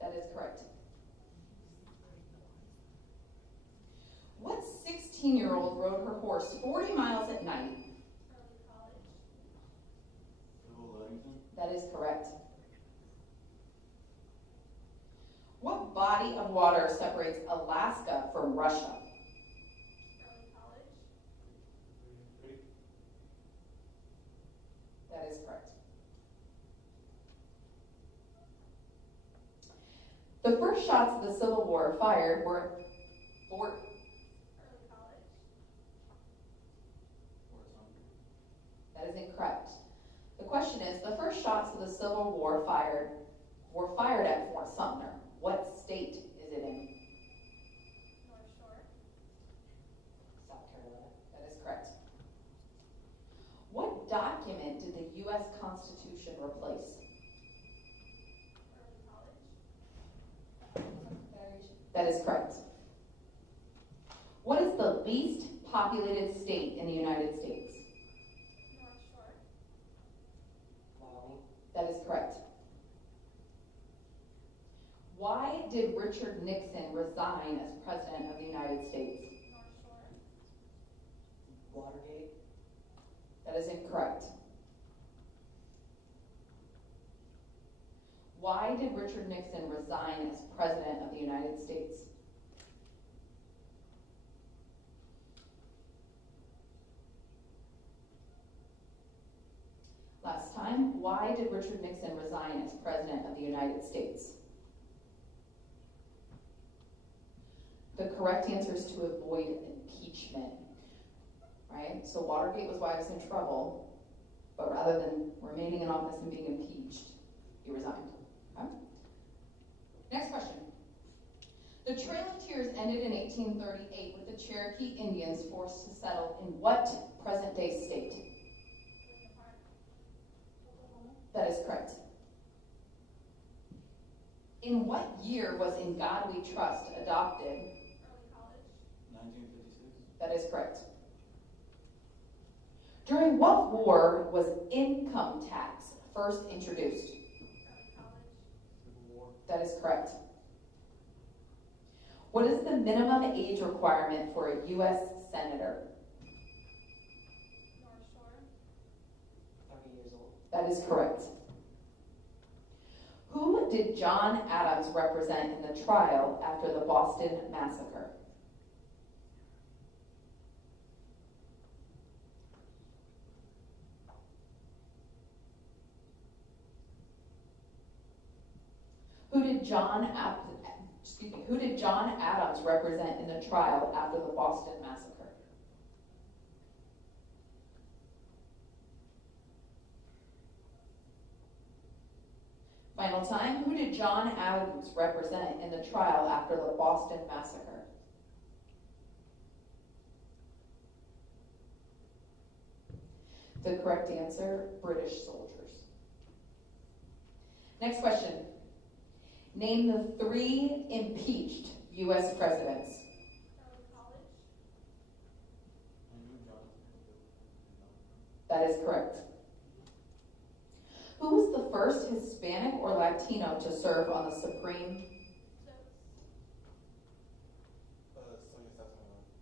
That is correct. What 16-year-old rode her horse 40 miles at night? Phil Ludington? That is correct. What body of water separates Alaska from Russia? That is correct. The first shots of the Civil War fired were Fort. That is incorrect. The question is, the first shots of the Civil War were fired at Fort Sumter. What state is it in? South Carolina. That is correct. What document did the U.S. Constitution replace? That is correct. What is the least populated state in the United States? Wyoming. That is correct. Why did Richard Nixon resign as President of the United States? Watergate. That is incorrect. Why did Richard Nixon resign as President of the United States? Last time, why did Richard Nixon resign as President of the United States? The correct answer is to avoid impeachment, right? So Watergate was why he was in trouble, but rather than remaining in office and being impeached, he resigned. Okay? Next question. The Trail of Tears ended in 1838 with the Cherokee Indians forced to settle in what present-day state? That is correct. In what year was In God We Trust adopted? Early college. 1956. That is correct. During what war was income tax first introduced? Early college. Civil War. That is correct. What is the minimum age requirement for a U.S. senator? North Shore. 30 years old. That is correct. Who did John Adams represent in the trial after the Boston Massacre? Who did John Adams represent in the trial after the Boston Massacre? Final time. Who did John Adams represent in the trial after the Boston Massacre? The correct answer, British soldiers. Next question. Name the 3 impeached U.S. presidents. Early college. I knew Jonathan. That is correct. Who was the first Hispanic or Latino to serve on the Supreme?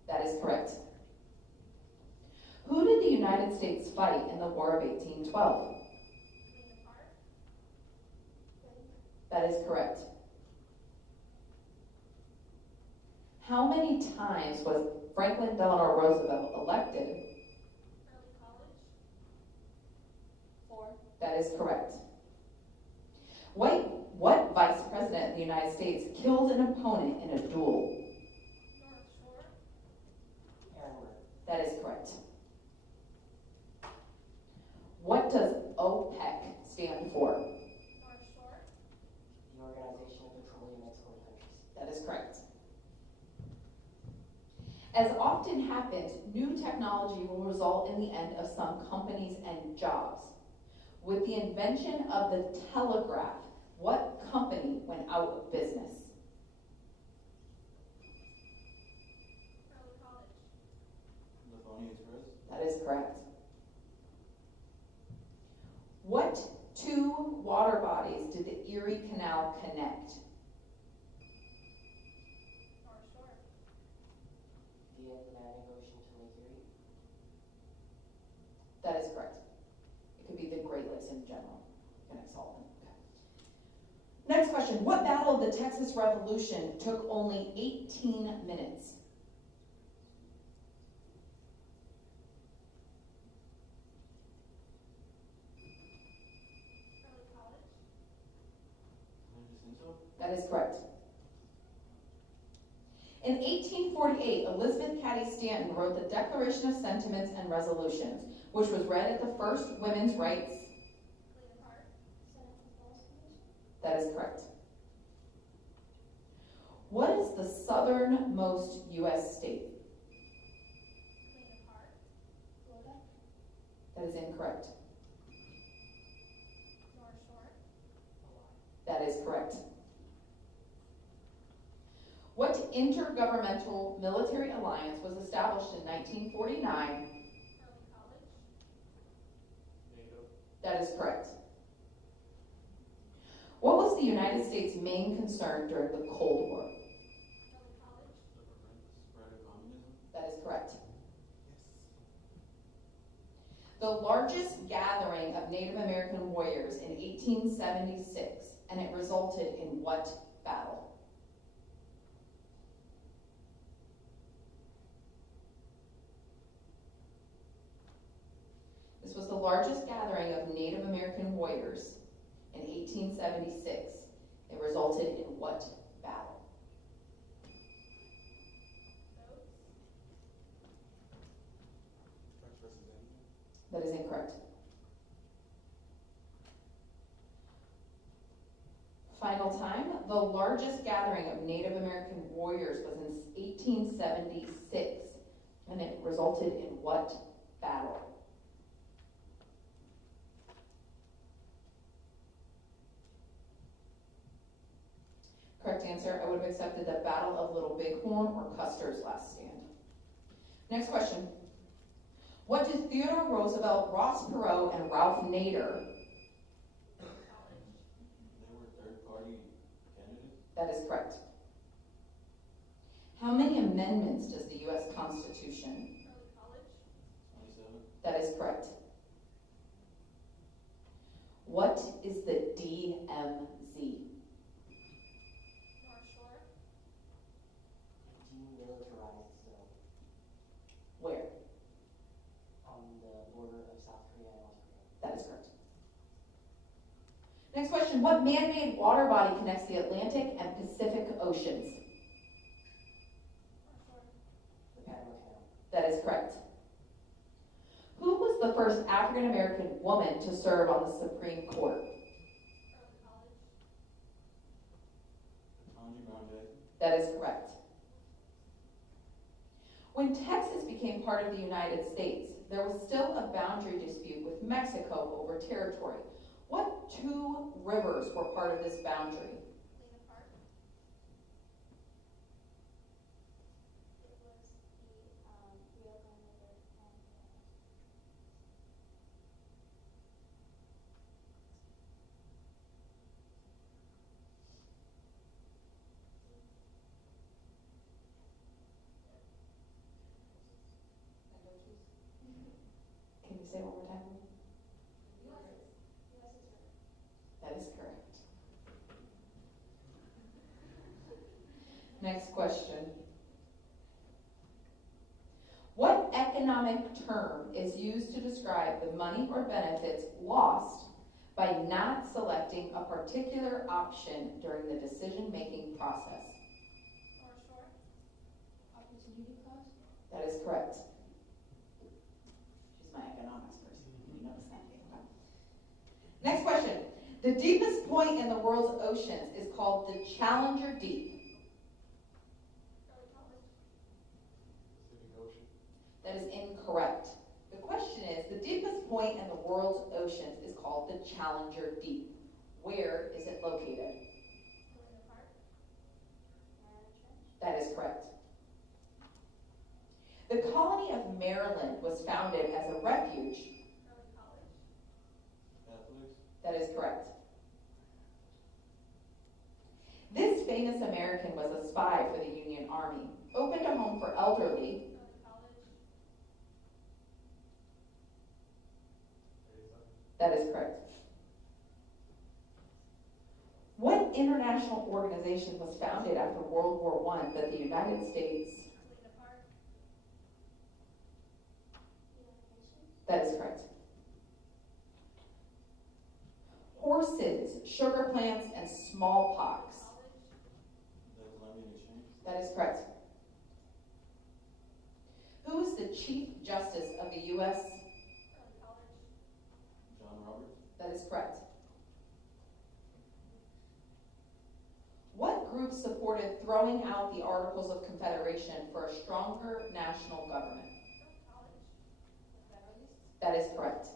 That is correct. Who did the United States fight in the War of 1812? That is correct. How many times was Franklin Delano Roosevelt elected? Early college. 4. That is correct. What vice president of the United States killed an opponent in a duel? North Shore. Aaron Burr. That is correct. What does OPEC stand for? North Shore. The Organization of Petroleum Exporting Countries. That is correct. As often happens, new technology will result in the end of some companies and jobs. With the invention of the telegraph, what company went out of business? Early college. The Pony Express. That is correct. What 2 water bodies did the Erie Canal connect? North Shore. The Atlantic Ocean to Lake Erie. That is correct. It could be the Great Lakes in general. Connects all of them. Okay. Next question. What battle of the Texas Revolution took only 18 minutes? Early college. That is correct. In 1848, Elizabeth Cady Stanton wrote the Declaration of Sentiments and Resolutions, which was read at the first women's rights. That is correct. What is the southernmost U.S. state? Florida. That is incorrect. North Shore. That is correct. What intergovernmental military alliance was established in 1949? Early college. NATO. That is correct. What was the United States' main concern during the Cold War? Early college. The spread of communism. That is correct. The largest gathering of Native American warriors in 1876, and it resulted in what battle? This was the largest gathering of Native American warriors in 1876. It resulted in what battle? French versus Indian. That is incorrect. Final time. The largest gathering of Native American warriors was in 1876, and it resulted in what battle? answer, I would have accepted the Battle of Little Bighorn or Custer's Last Stand. Next question. What did Theodore Roosevelt, Ross Perot, and Ralph Nader? They were third-party candidates? That is correct. How many amendments does the U.S. Constitution? Early college. 27? That is correct. What is the DMZ? North Shore. Demilitarized zone Where? on the border of South Korea and North Korea. That is correct. Next question. What man-made water body connects the Atlantic and Pacific Oceans? North Shore. The Panama Canal. That is correct. Who was the first African-American woman to serve on the Supreme Court? Early college. Ketanji Brown Jackson? That is correct. When Texas became part of the United States, there was still a boundary dispute with Mexico over territory. What two rivers were part of this boundary? Galena Park. It was the Rio Grande River and Can you say it one more time? That is correct. Next question. What economic term is used to describe the money or benefits lost by not selecting a particular option during the decision-making process? North Shore. opportunity cost. That is correct. She's my economics person. You notice that. Okay. Next question. The deepest point in the world's oceans is called the Challenger Deep. Early college. Pacific Ocean. That is incorrect. The question is, the deepest point in the world's oceans is called the Challenger Deep. Where is it located? Galena Park. That is correct. The colony of Maryland was founded as a refuge. Early college. Catholics? That is correct. This famous American was a spy for the Union Army, opened a home for elderly. Early college. That is correct. What international organization was founded after World War I that the United States? Galena Park. That is correct. Horses, sugar plants, and smallpox. College. The Colombian Exchange? That is correct. Who is the Chief Justice of the U.S.? Early college. John Roberts? That is correct. What group supported throwing out the Articles of Confederation for a stronger national government? Early college. The Federalists. That is correct.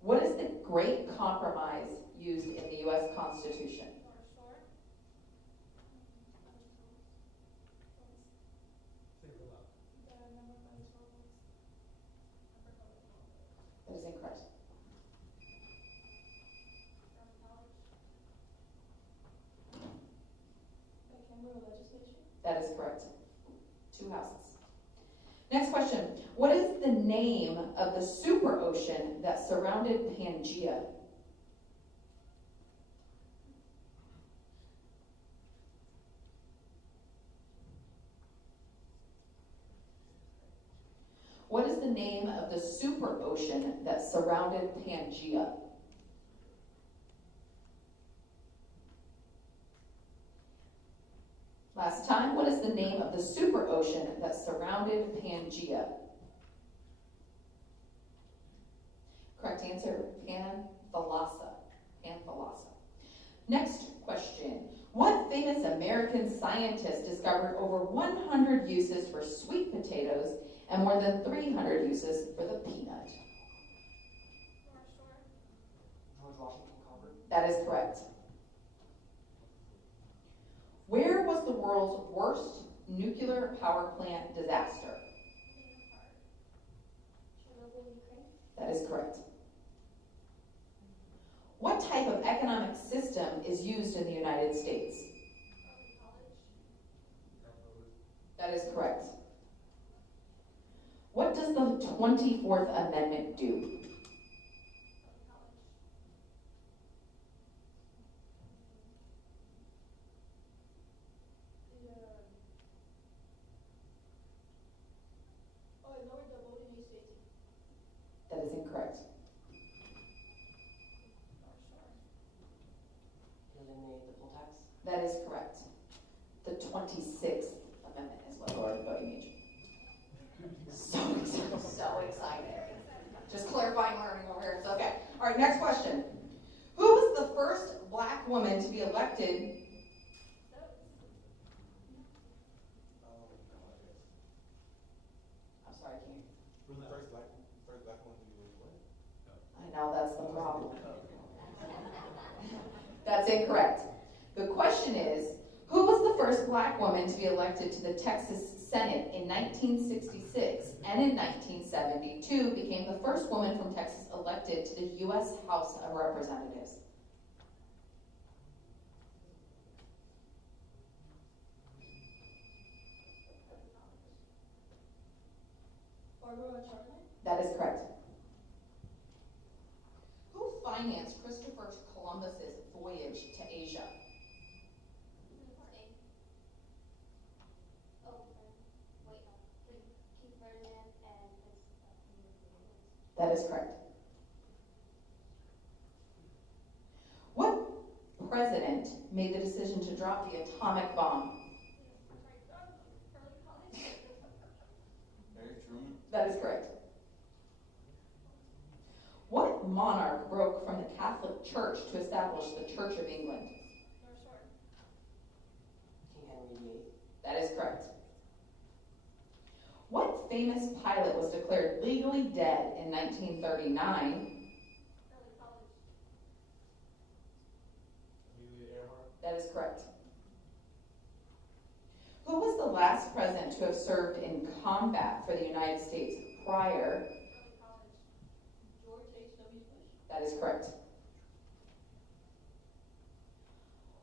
What is the Great Compromise used in the U.S. Constitution? North Shore. Say it loud. The number by the 12 months. That is incorrect. Early college. The Canberra legislature. That is correct. 2 houses. Next question. What is the name of the super ocean that surrounded Pangea? What is the name of the super ocean that surrounded Pangea? Last time, what is the name of the super ocean that surrounded Pangea? Correct answer, Panthalassa. Panthalassa. Next question. What famous American scientist discovered over 100 uses for sweet potatoes and more than 300 uses for the peanut? North Shore. George Washington Carver. That is correct. Where was the world's worst nuclear power plant disaster? Chernobyl, Ukraine. That is correct. What type of economic system is used in the United States? Early college. That is correct. What does the 24th Amendment do? Early college. It lowered the voting age to 18. That is incorrect. North Shore. Eliminate the poll tax. That is correct. The 26th Amendment is what lowered the voting age. So excited. Just clarifying learning over here. It's okay. All right, next question. Who was the first black woman to be elected? I'm sorry, can you? Who's the first black one to be what? I know, that's the problem. That's incorrect. The question is, who was the first black woman to be elected to the Texas Senate in 1966 and in 1972 became the first woman from Texas elected to the U.S. House of Representatives? Barbara Charlton. That is correct. Who financed Christopher Columbus's voyage to Asia? That is correct. What president made the decision to drop the atomic bomb? Very Truman. That is correct. What monarch broke from the Catholic Church to establish the Church of England? North Shore. King Henry VIII. That is correct. What famous pilot was declared legally dead in 1939? Early college. Amelia Earhart. That is correct. Who was the last president to have served in combat for the United States prior? Early college. George H.W. Bush. That is correct.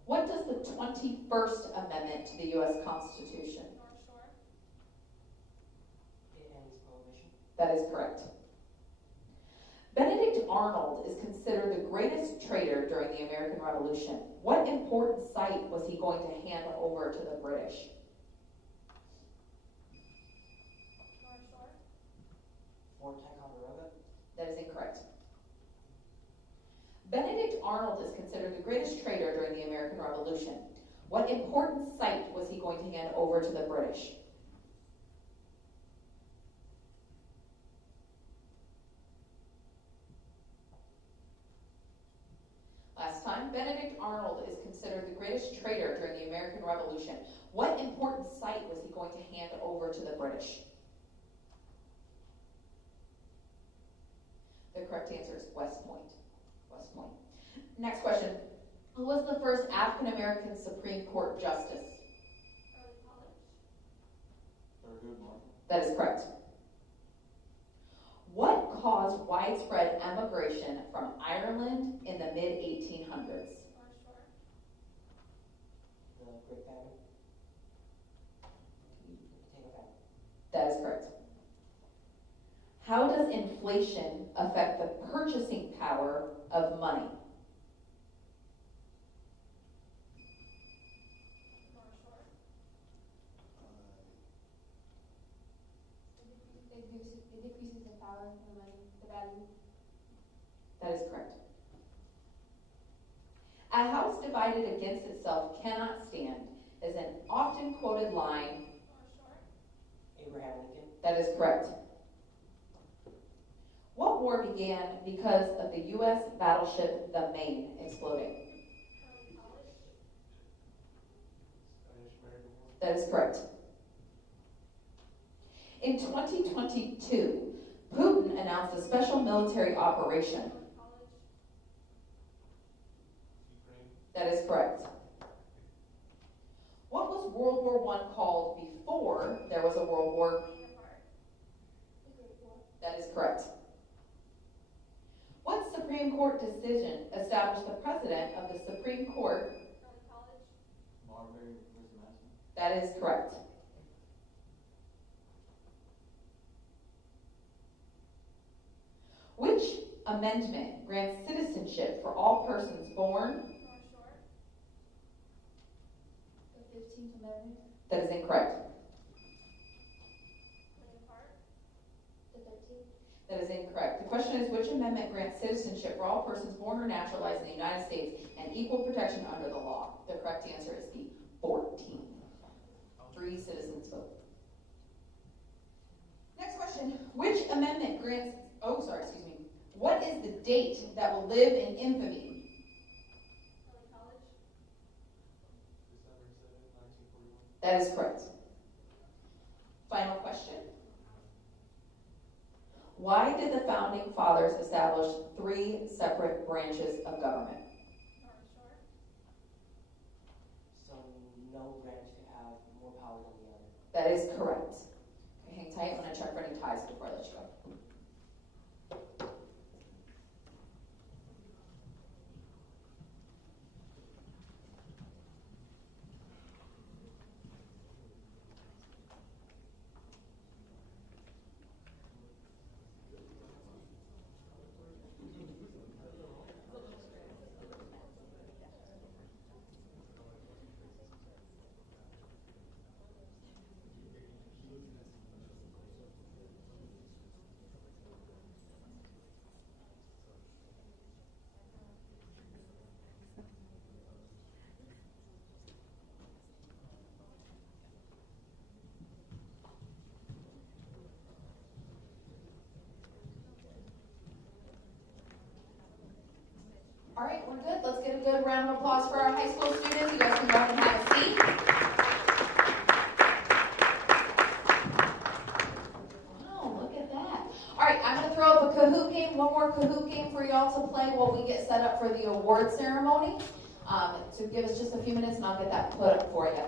What does the 21st Amendment to the U.S. Constitution? North Shore. It ends prohibition. That is correct. Benedict Arnold is considered the greatest traitor during the American Revolution. What important site was he going to hand over to the British? North Shore. Fort Ticonderoga. That is incorrect. Benedict Arnold is considered the greatest traitor during the American Revolution. What important site was he going to hand over to the British? Last time, Benedict Arnold is considered the greatest traitor during the American Revolution. What important site was he going to hand over to the British? The correct answer is West Point. West Point. Next question. Who was the first African American Supreme Court justice? Early college. Thurgood Marshall. That is correct. What caused widespread emigration from Ireland in the mid-1800s? North Shore. The Great Famine. Potato famine. That is correct. How does inflation affect the purchasing power of money? North Shore. It decreases the power of the money, the value. That is correct. A house divided against itself cannot stand is an often quoted line. North Shore. Abraham Lincoln. That is correct. What war began because of the U.S. battleship the Maine exploding? Early college. Spanish-American War. That is correct. In 2022, Putin announced a special military operation. Early college. That is correct. What was World War I called before there was a World War? That is correct. What Supreme Court decision established the president of the Supreme Court? Marbury versus Madison. That is correct. Which amendment grants citizenship for all persons born? The 15th Amendment. That is incorrect. The 13th. That is incorrect. The question is, which amendment grants citizenship for all persons born or naturalized in the United States and equal protection under the law? The correct answer is the 14th. 3 citizens vote. Next question. Which amendment grants, what is the date that will live in infamy? December 7, 1941. That is correct. Final question. Why did the founding fathers establish 3 separate branches of government? So no branch could have more power than the other. That is correct. Okay, hang tight. I'm going to check for any ties before I let you go. All right, we're good. Let's get a good round of applause for our high school students. You guys can go ahead and have a seat. Wow, look at that. All right, I'm going to throw up a Kahoot game, one more Kahoot game for y'all to play while we get set up for the award ceremony. So give us just a few minutes and I'll get that put up for you.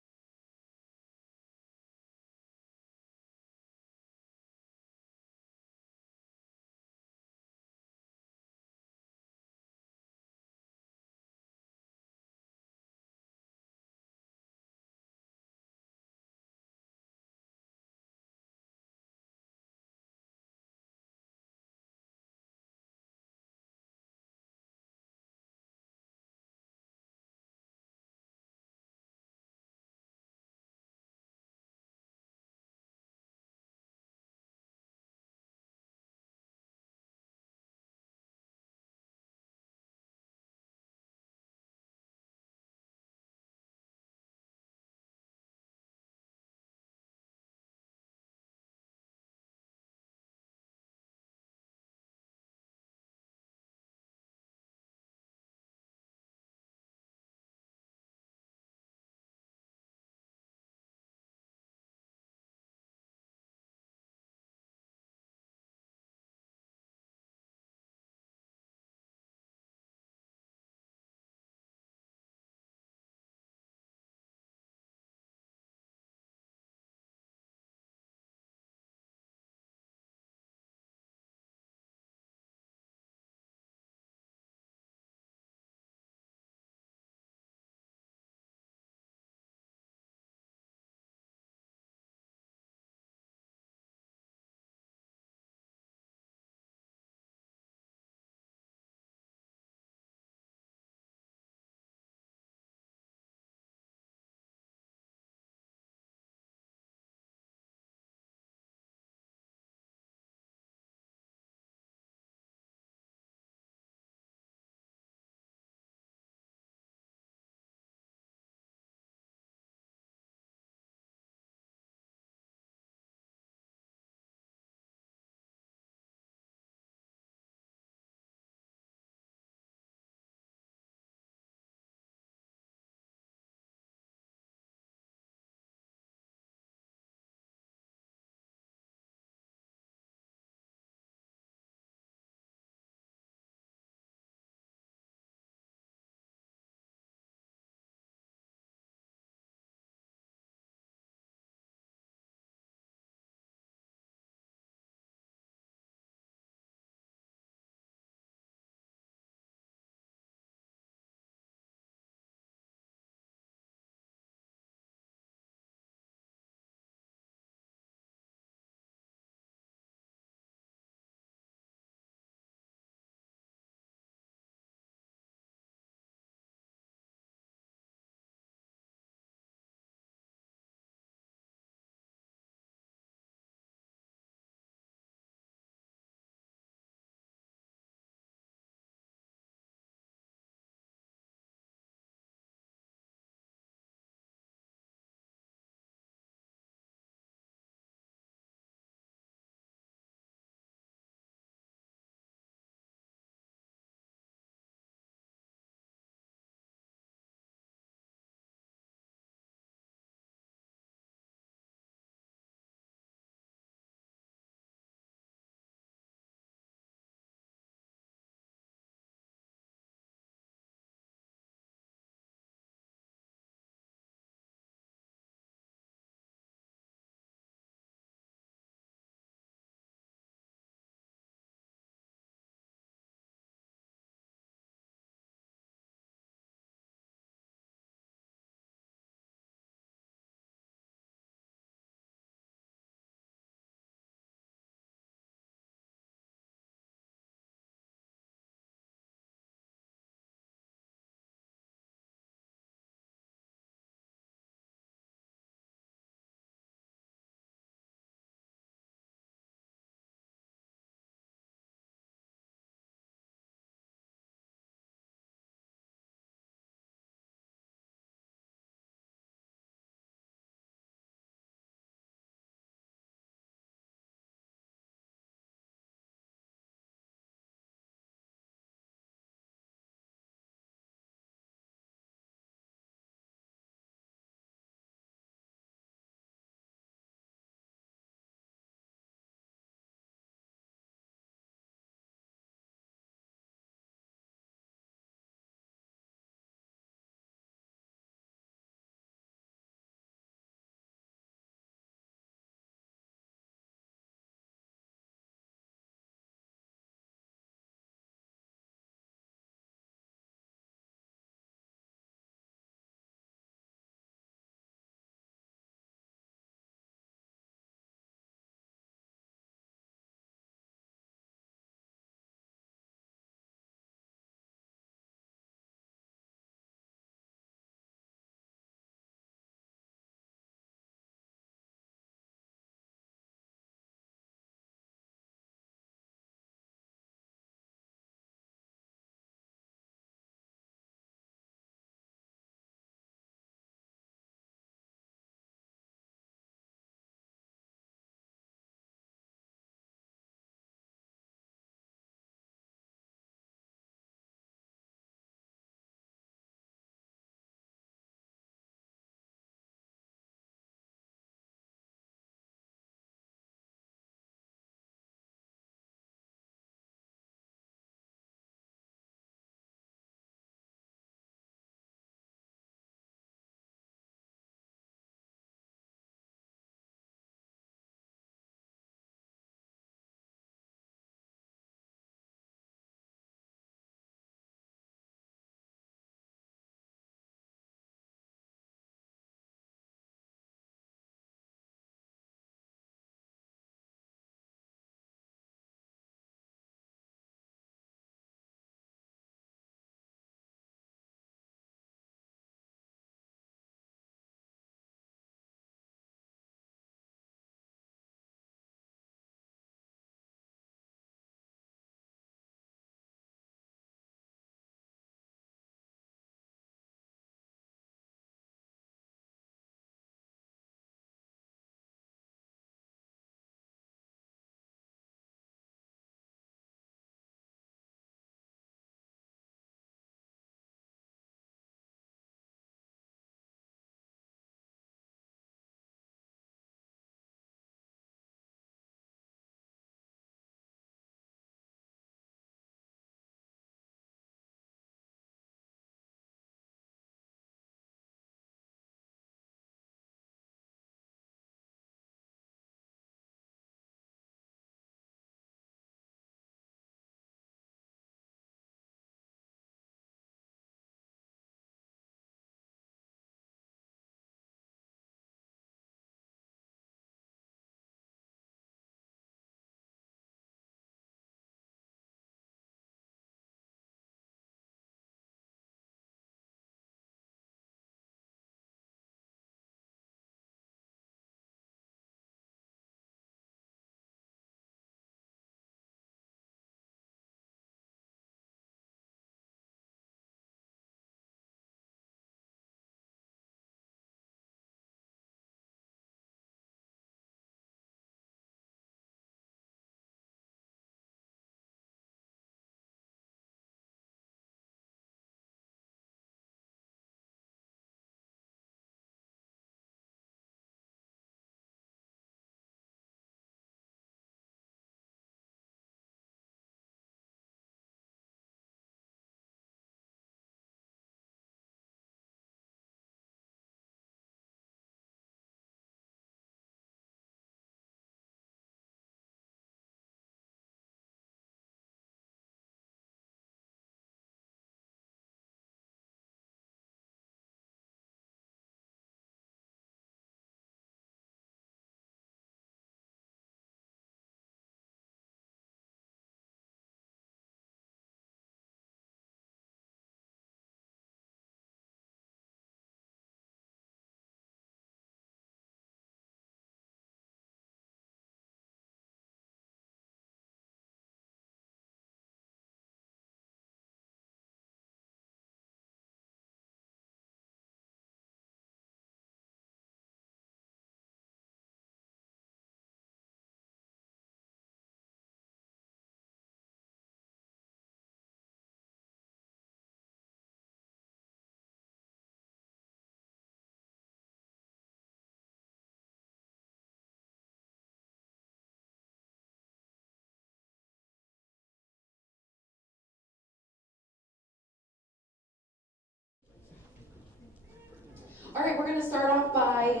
we're going to start off by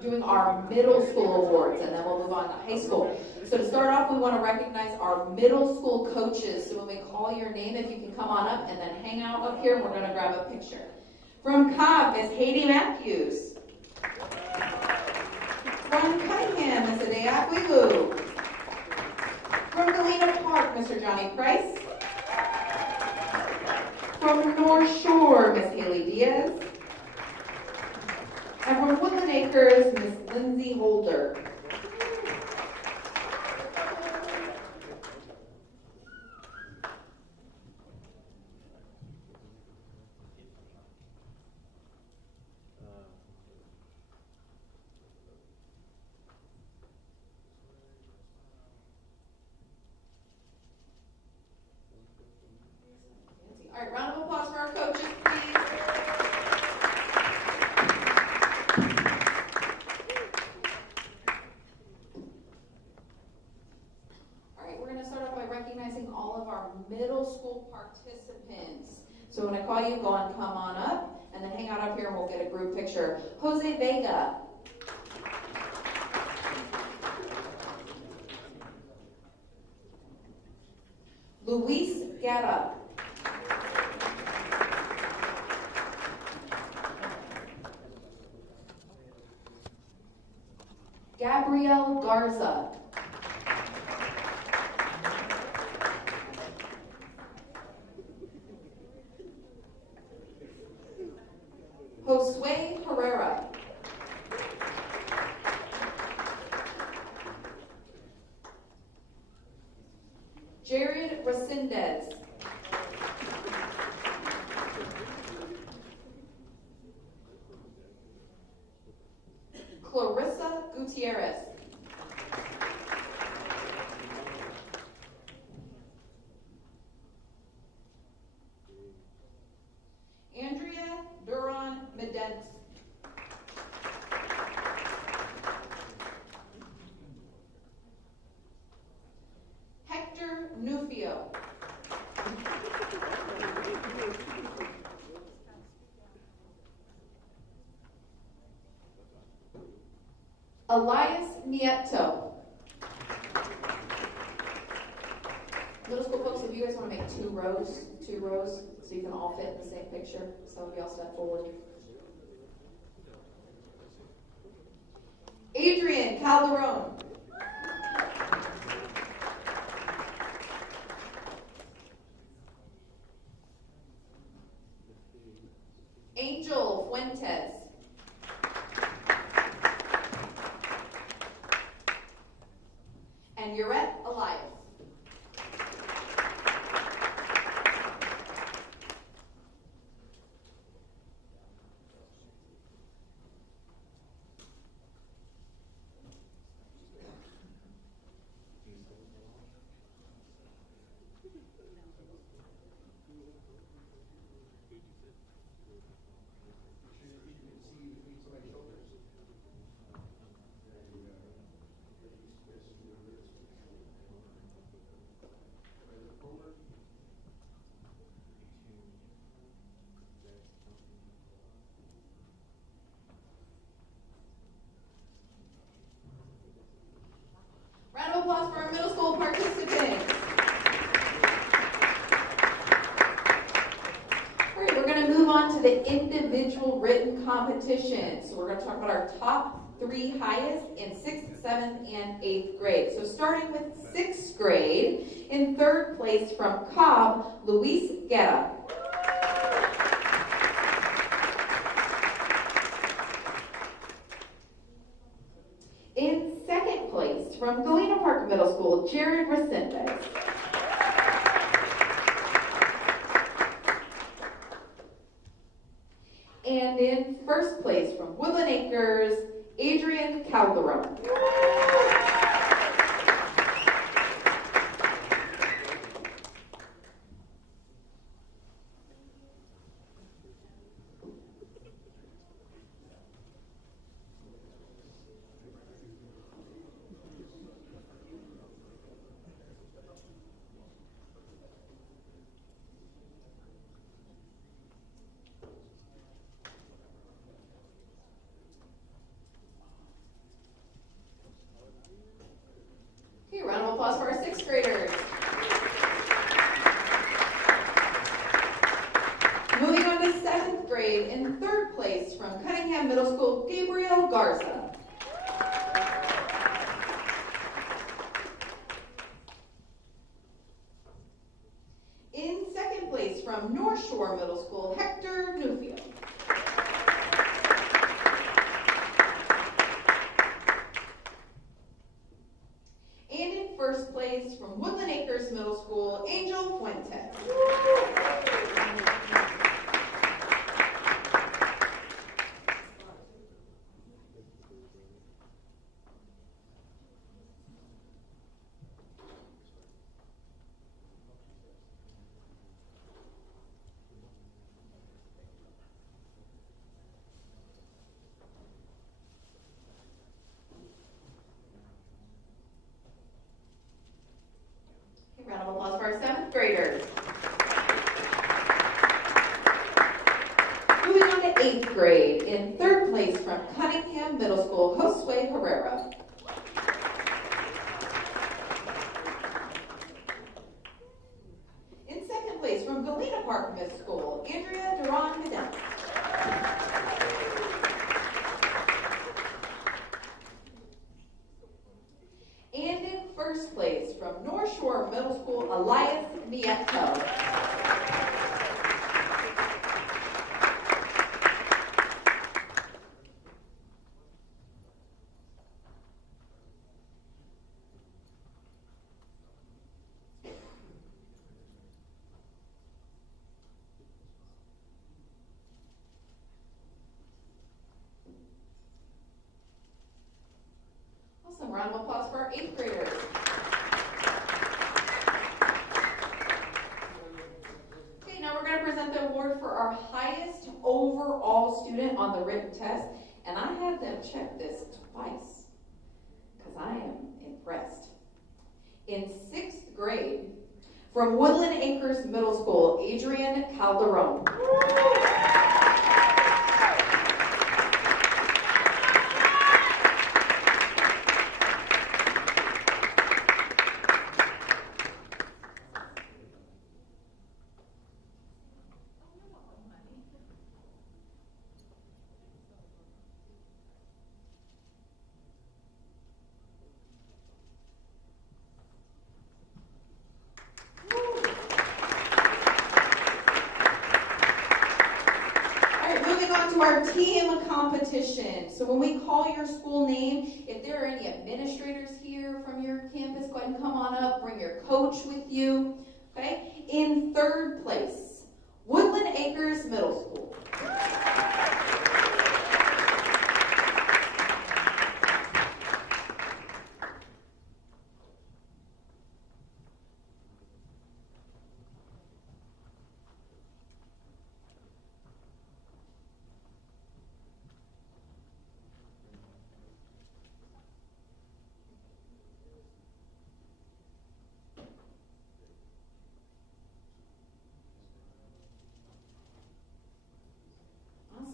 doing our middle school awards, and then we'll move on to high school. So to start off, we want to recognize our middle school coaches. So when we call your name, if you can come on up and then hang out up here, and we're going to grab a picture. From Cobb, Miss Haiti Matthews. From Cunningham, Miss Adea Aquilu. From Galena Park, Mr. Johnny Price. From North Shore, Miss Haley Diaz. And from Woodland Acres, Miss Lindsay Holder. All right, round of applause for our coaches, please. All right, we're going to start off by recognizing all of our middle school participants. So when I call you, go and come on up, and then hang out up here and we'll get a group picture. Jose Vega. Luis Guerra. Gabrielle Garza. Josue Herrera. Jared Resendez. Clarissa Gutierrez. Andrea Duran Medence. Hector Nufio. Elias Nieto. Middle school folks, if you guys want to make two rows, so you can all fit in the same picture. Some of y'all step forward. Adrian Calderon. Angel Fuentes. And Yurette Elias. Round of applause for our middle school participants. All right, we're going to move on to the individual written competition. So we're going to talk about our top 3 highest in 6th, 7th, and 8th grade. So starting with 6th grade, in 3rd place from Cobb, Luis Guerra. In 2nd place from Galena Park Middle School, Jared Resendez. And in 1st place from Woodland Acres, Adrian Calderon. applause for our sixth graders. Moving on to seventh grade, in third place from Cunningham Middle School, Gabriel Garza. In second place from North Shore Middle School, Hector Newfield. And in first place from Woodland Acres Middle School, Angel Fuentes. Round of applause for our seventh graders. Moving on to eighth grade, in third place from Cunningham Middle School, Josue Herrera. In second place from Galena Park Middle School, Andrea Duran Medina. And in first place from North Shore Middle School, Elias Nieto. Awesome. Round of applause for our eighth graders. Okay, now we're going to present the award for our highest overall student on the written test. And I had them check this twice because I am impressed. In sixth grade, from Woodland Acres Middle School, Adrian Calderon. To our team competition. So when we call your school name, if there are any administrators here from your campus, go ahead and come on up, bring your coach with you. Okay? In third place, Woodland Acres Middle School.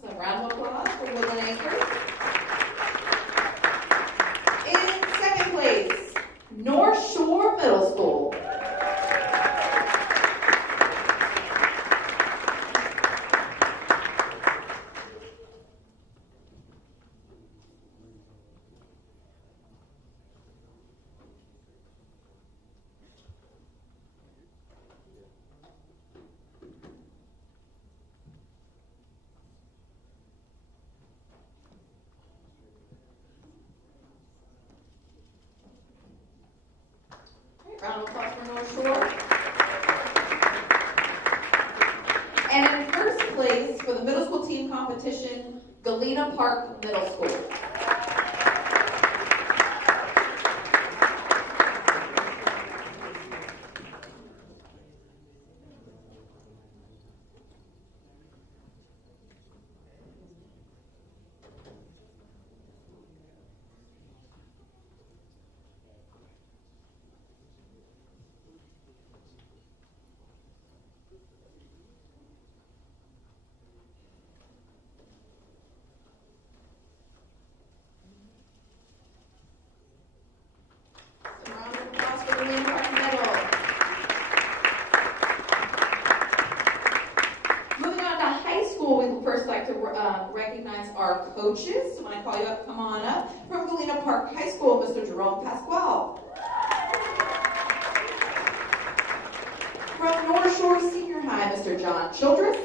Awesome. Round of applause for Woodland Acres. In second place, North Shore Middle School. Round of applause for North Shore. And in first place for the middle school team competition, Galena Park Middle School. Galena Park Middle. Moving on to high school, we'd first like to recognize our coaches. So when I call you up, come on up. From Galena Park High School, Mr. Jerome Pasquale. From North Shore Senior High, Mr. John Childress.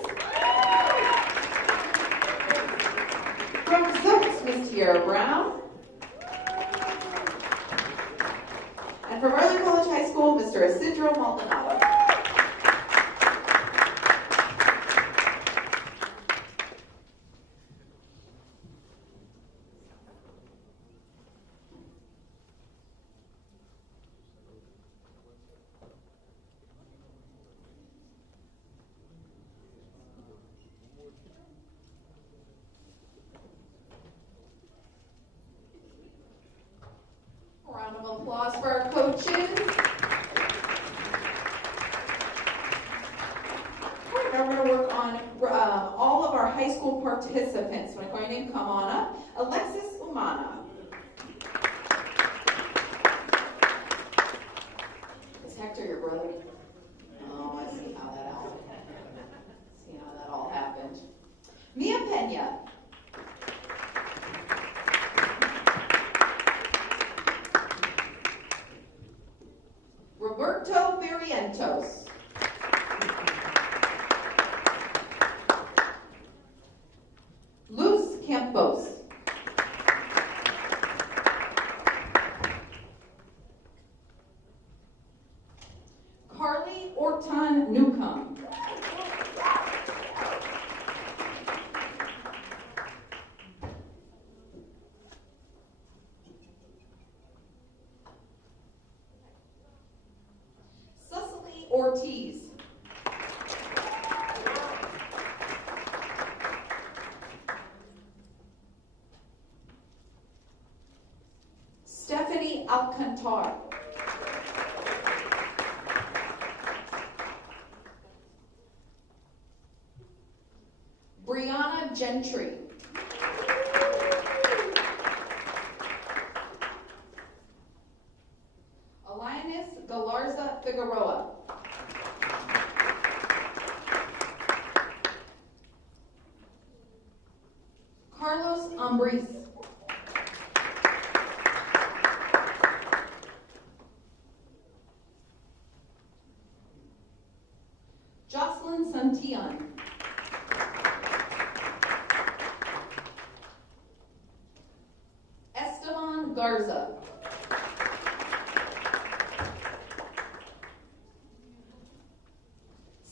From Zooks, Ms. Tiara Brown. And from Early College High School, Mr. Isidro Maldonado. Round of applause for our coaches. All right, now we're going to work on all of our high school participants. When I call your name, come on up. Alexis Umana. Is Hector your brother? Oh, I see how that all happened. Mia Pena. Roberto Barrientos. Luz Campos. Carly Orton Newcomb. Cecily Ortiz. Stephanie Alcantar. Brianna Gentry. Allianus Galarza Figueroa. Carlos Ambris. Jocelyn Santillan. Esteban Garza.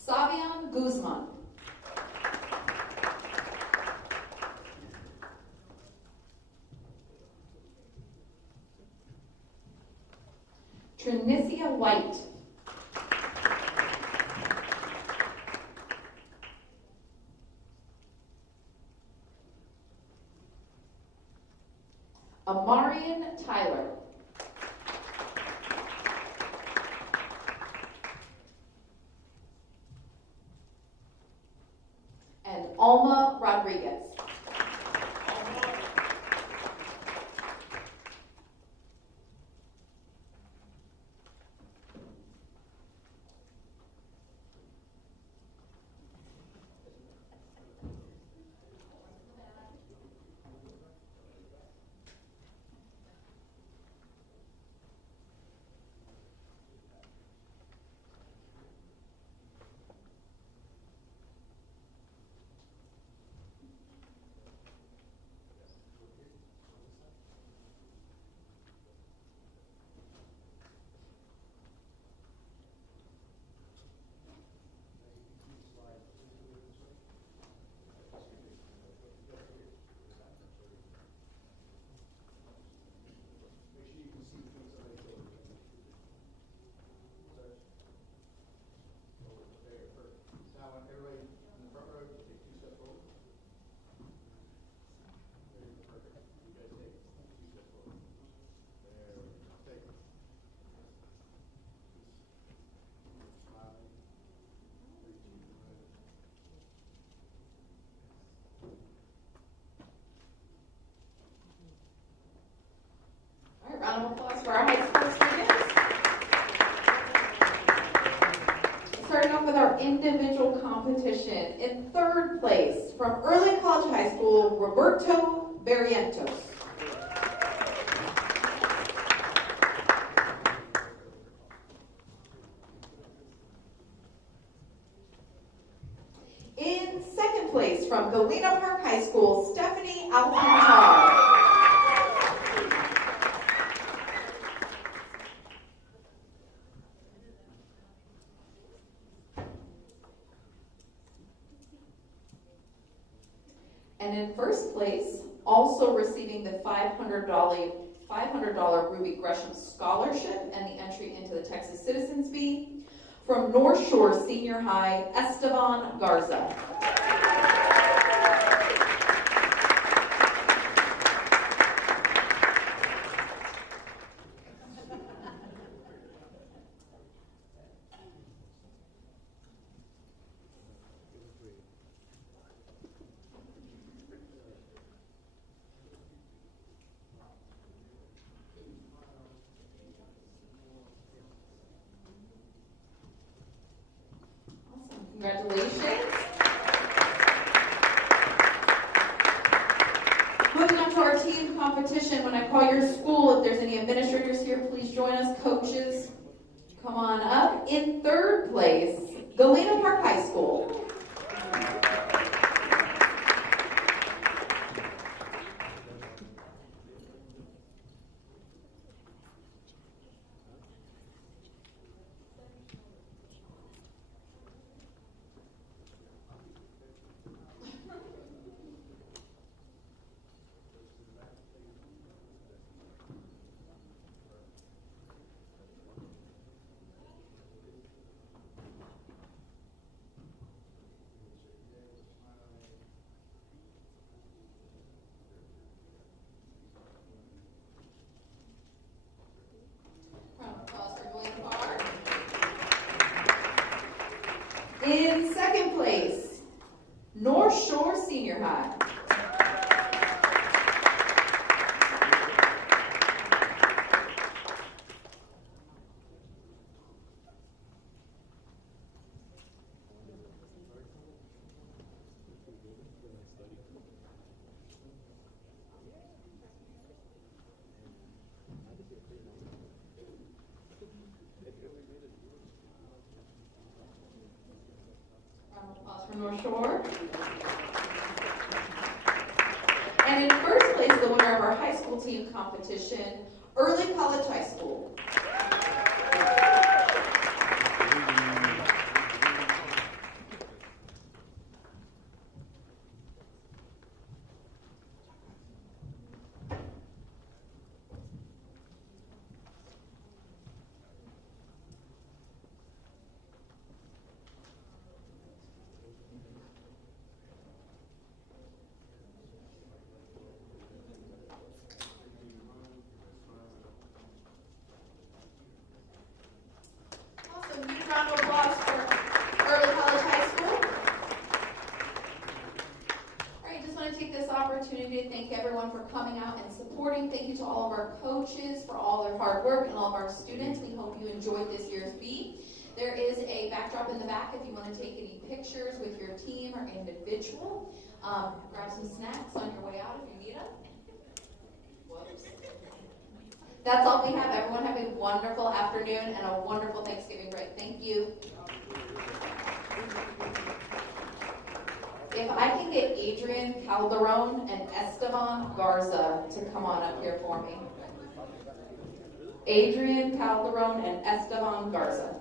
Savion Guzman. Trinicia White. Amarian Tyler. And Alma Rodriguez. off with our individual competition. In third place, from Early College High School, Roberto Barrientos. In second place, from Galena Park High School, Stephanie Alcantar. And in first place, also receiving the $500 Ruby Gresham Scholarship and the entry into the Texas Citizens Bee, from North Shore Senior High, Esteban Garza. Congratulations. Moving on to our team competition. When I call your school, if there's any administrators here, please join us. Coaches, come on up. In third place, Galena Park High School. In second place, North Shore Senior High. North Shore. And in first place, the winner of our high school team competition, Early College High School. Round of applause for Early College High School. All right, just want to take this opportunity to thank everyone for coming out and supporting. Thank you to all of our coaches for all their hard work and all of our students. We hope you enjoyed this year's bee. There is a backdrop in the back if you want to take any pictures with your team or individual. Grab some snacks on your way out if you need them. Whoops. That's all we have. Everyone have a wonderful afternoon and a wonderful Thanksgiving break. Thank you. If I can get Adrian Calderon and Esteban Garza to come on up here for me. Adrian Calderon and Esteban Garza.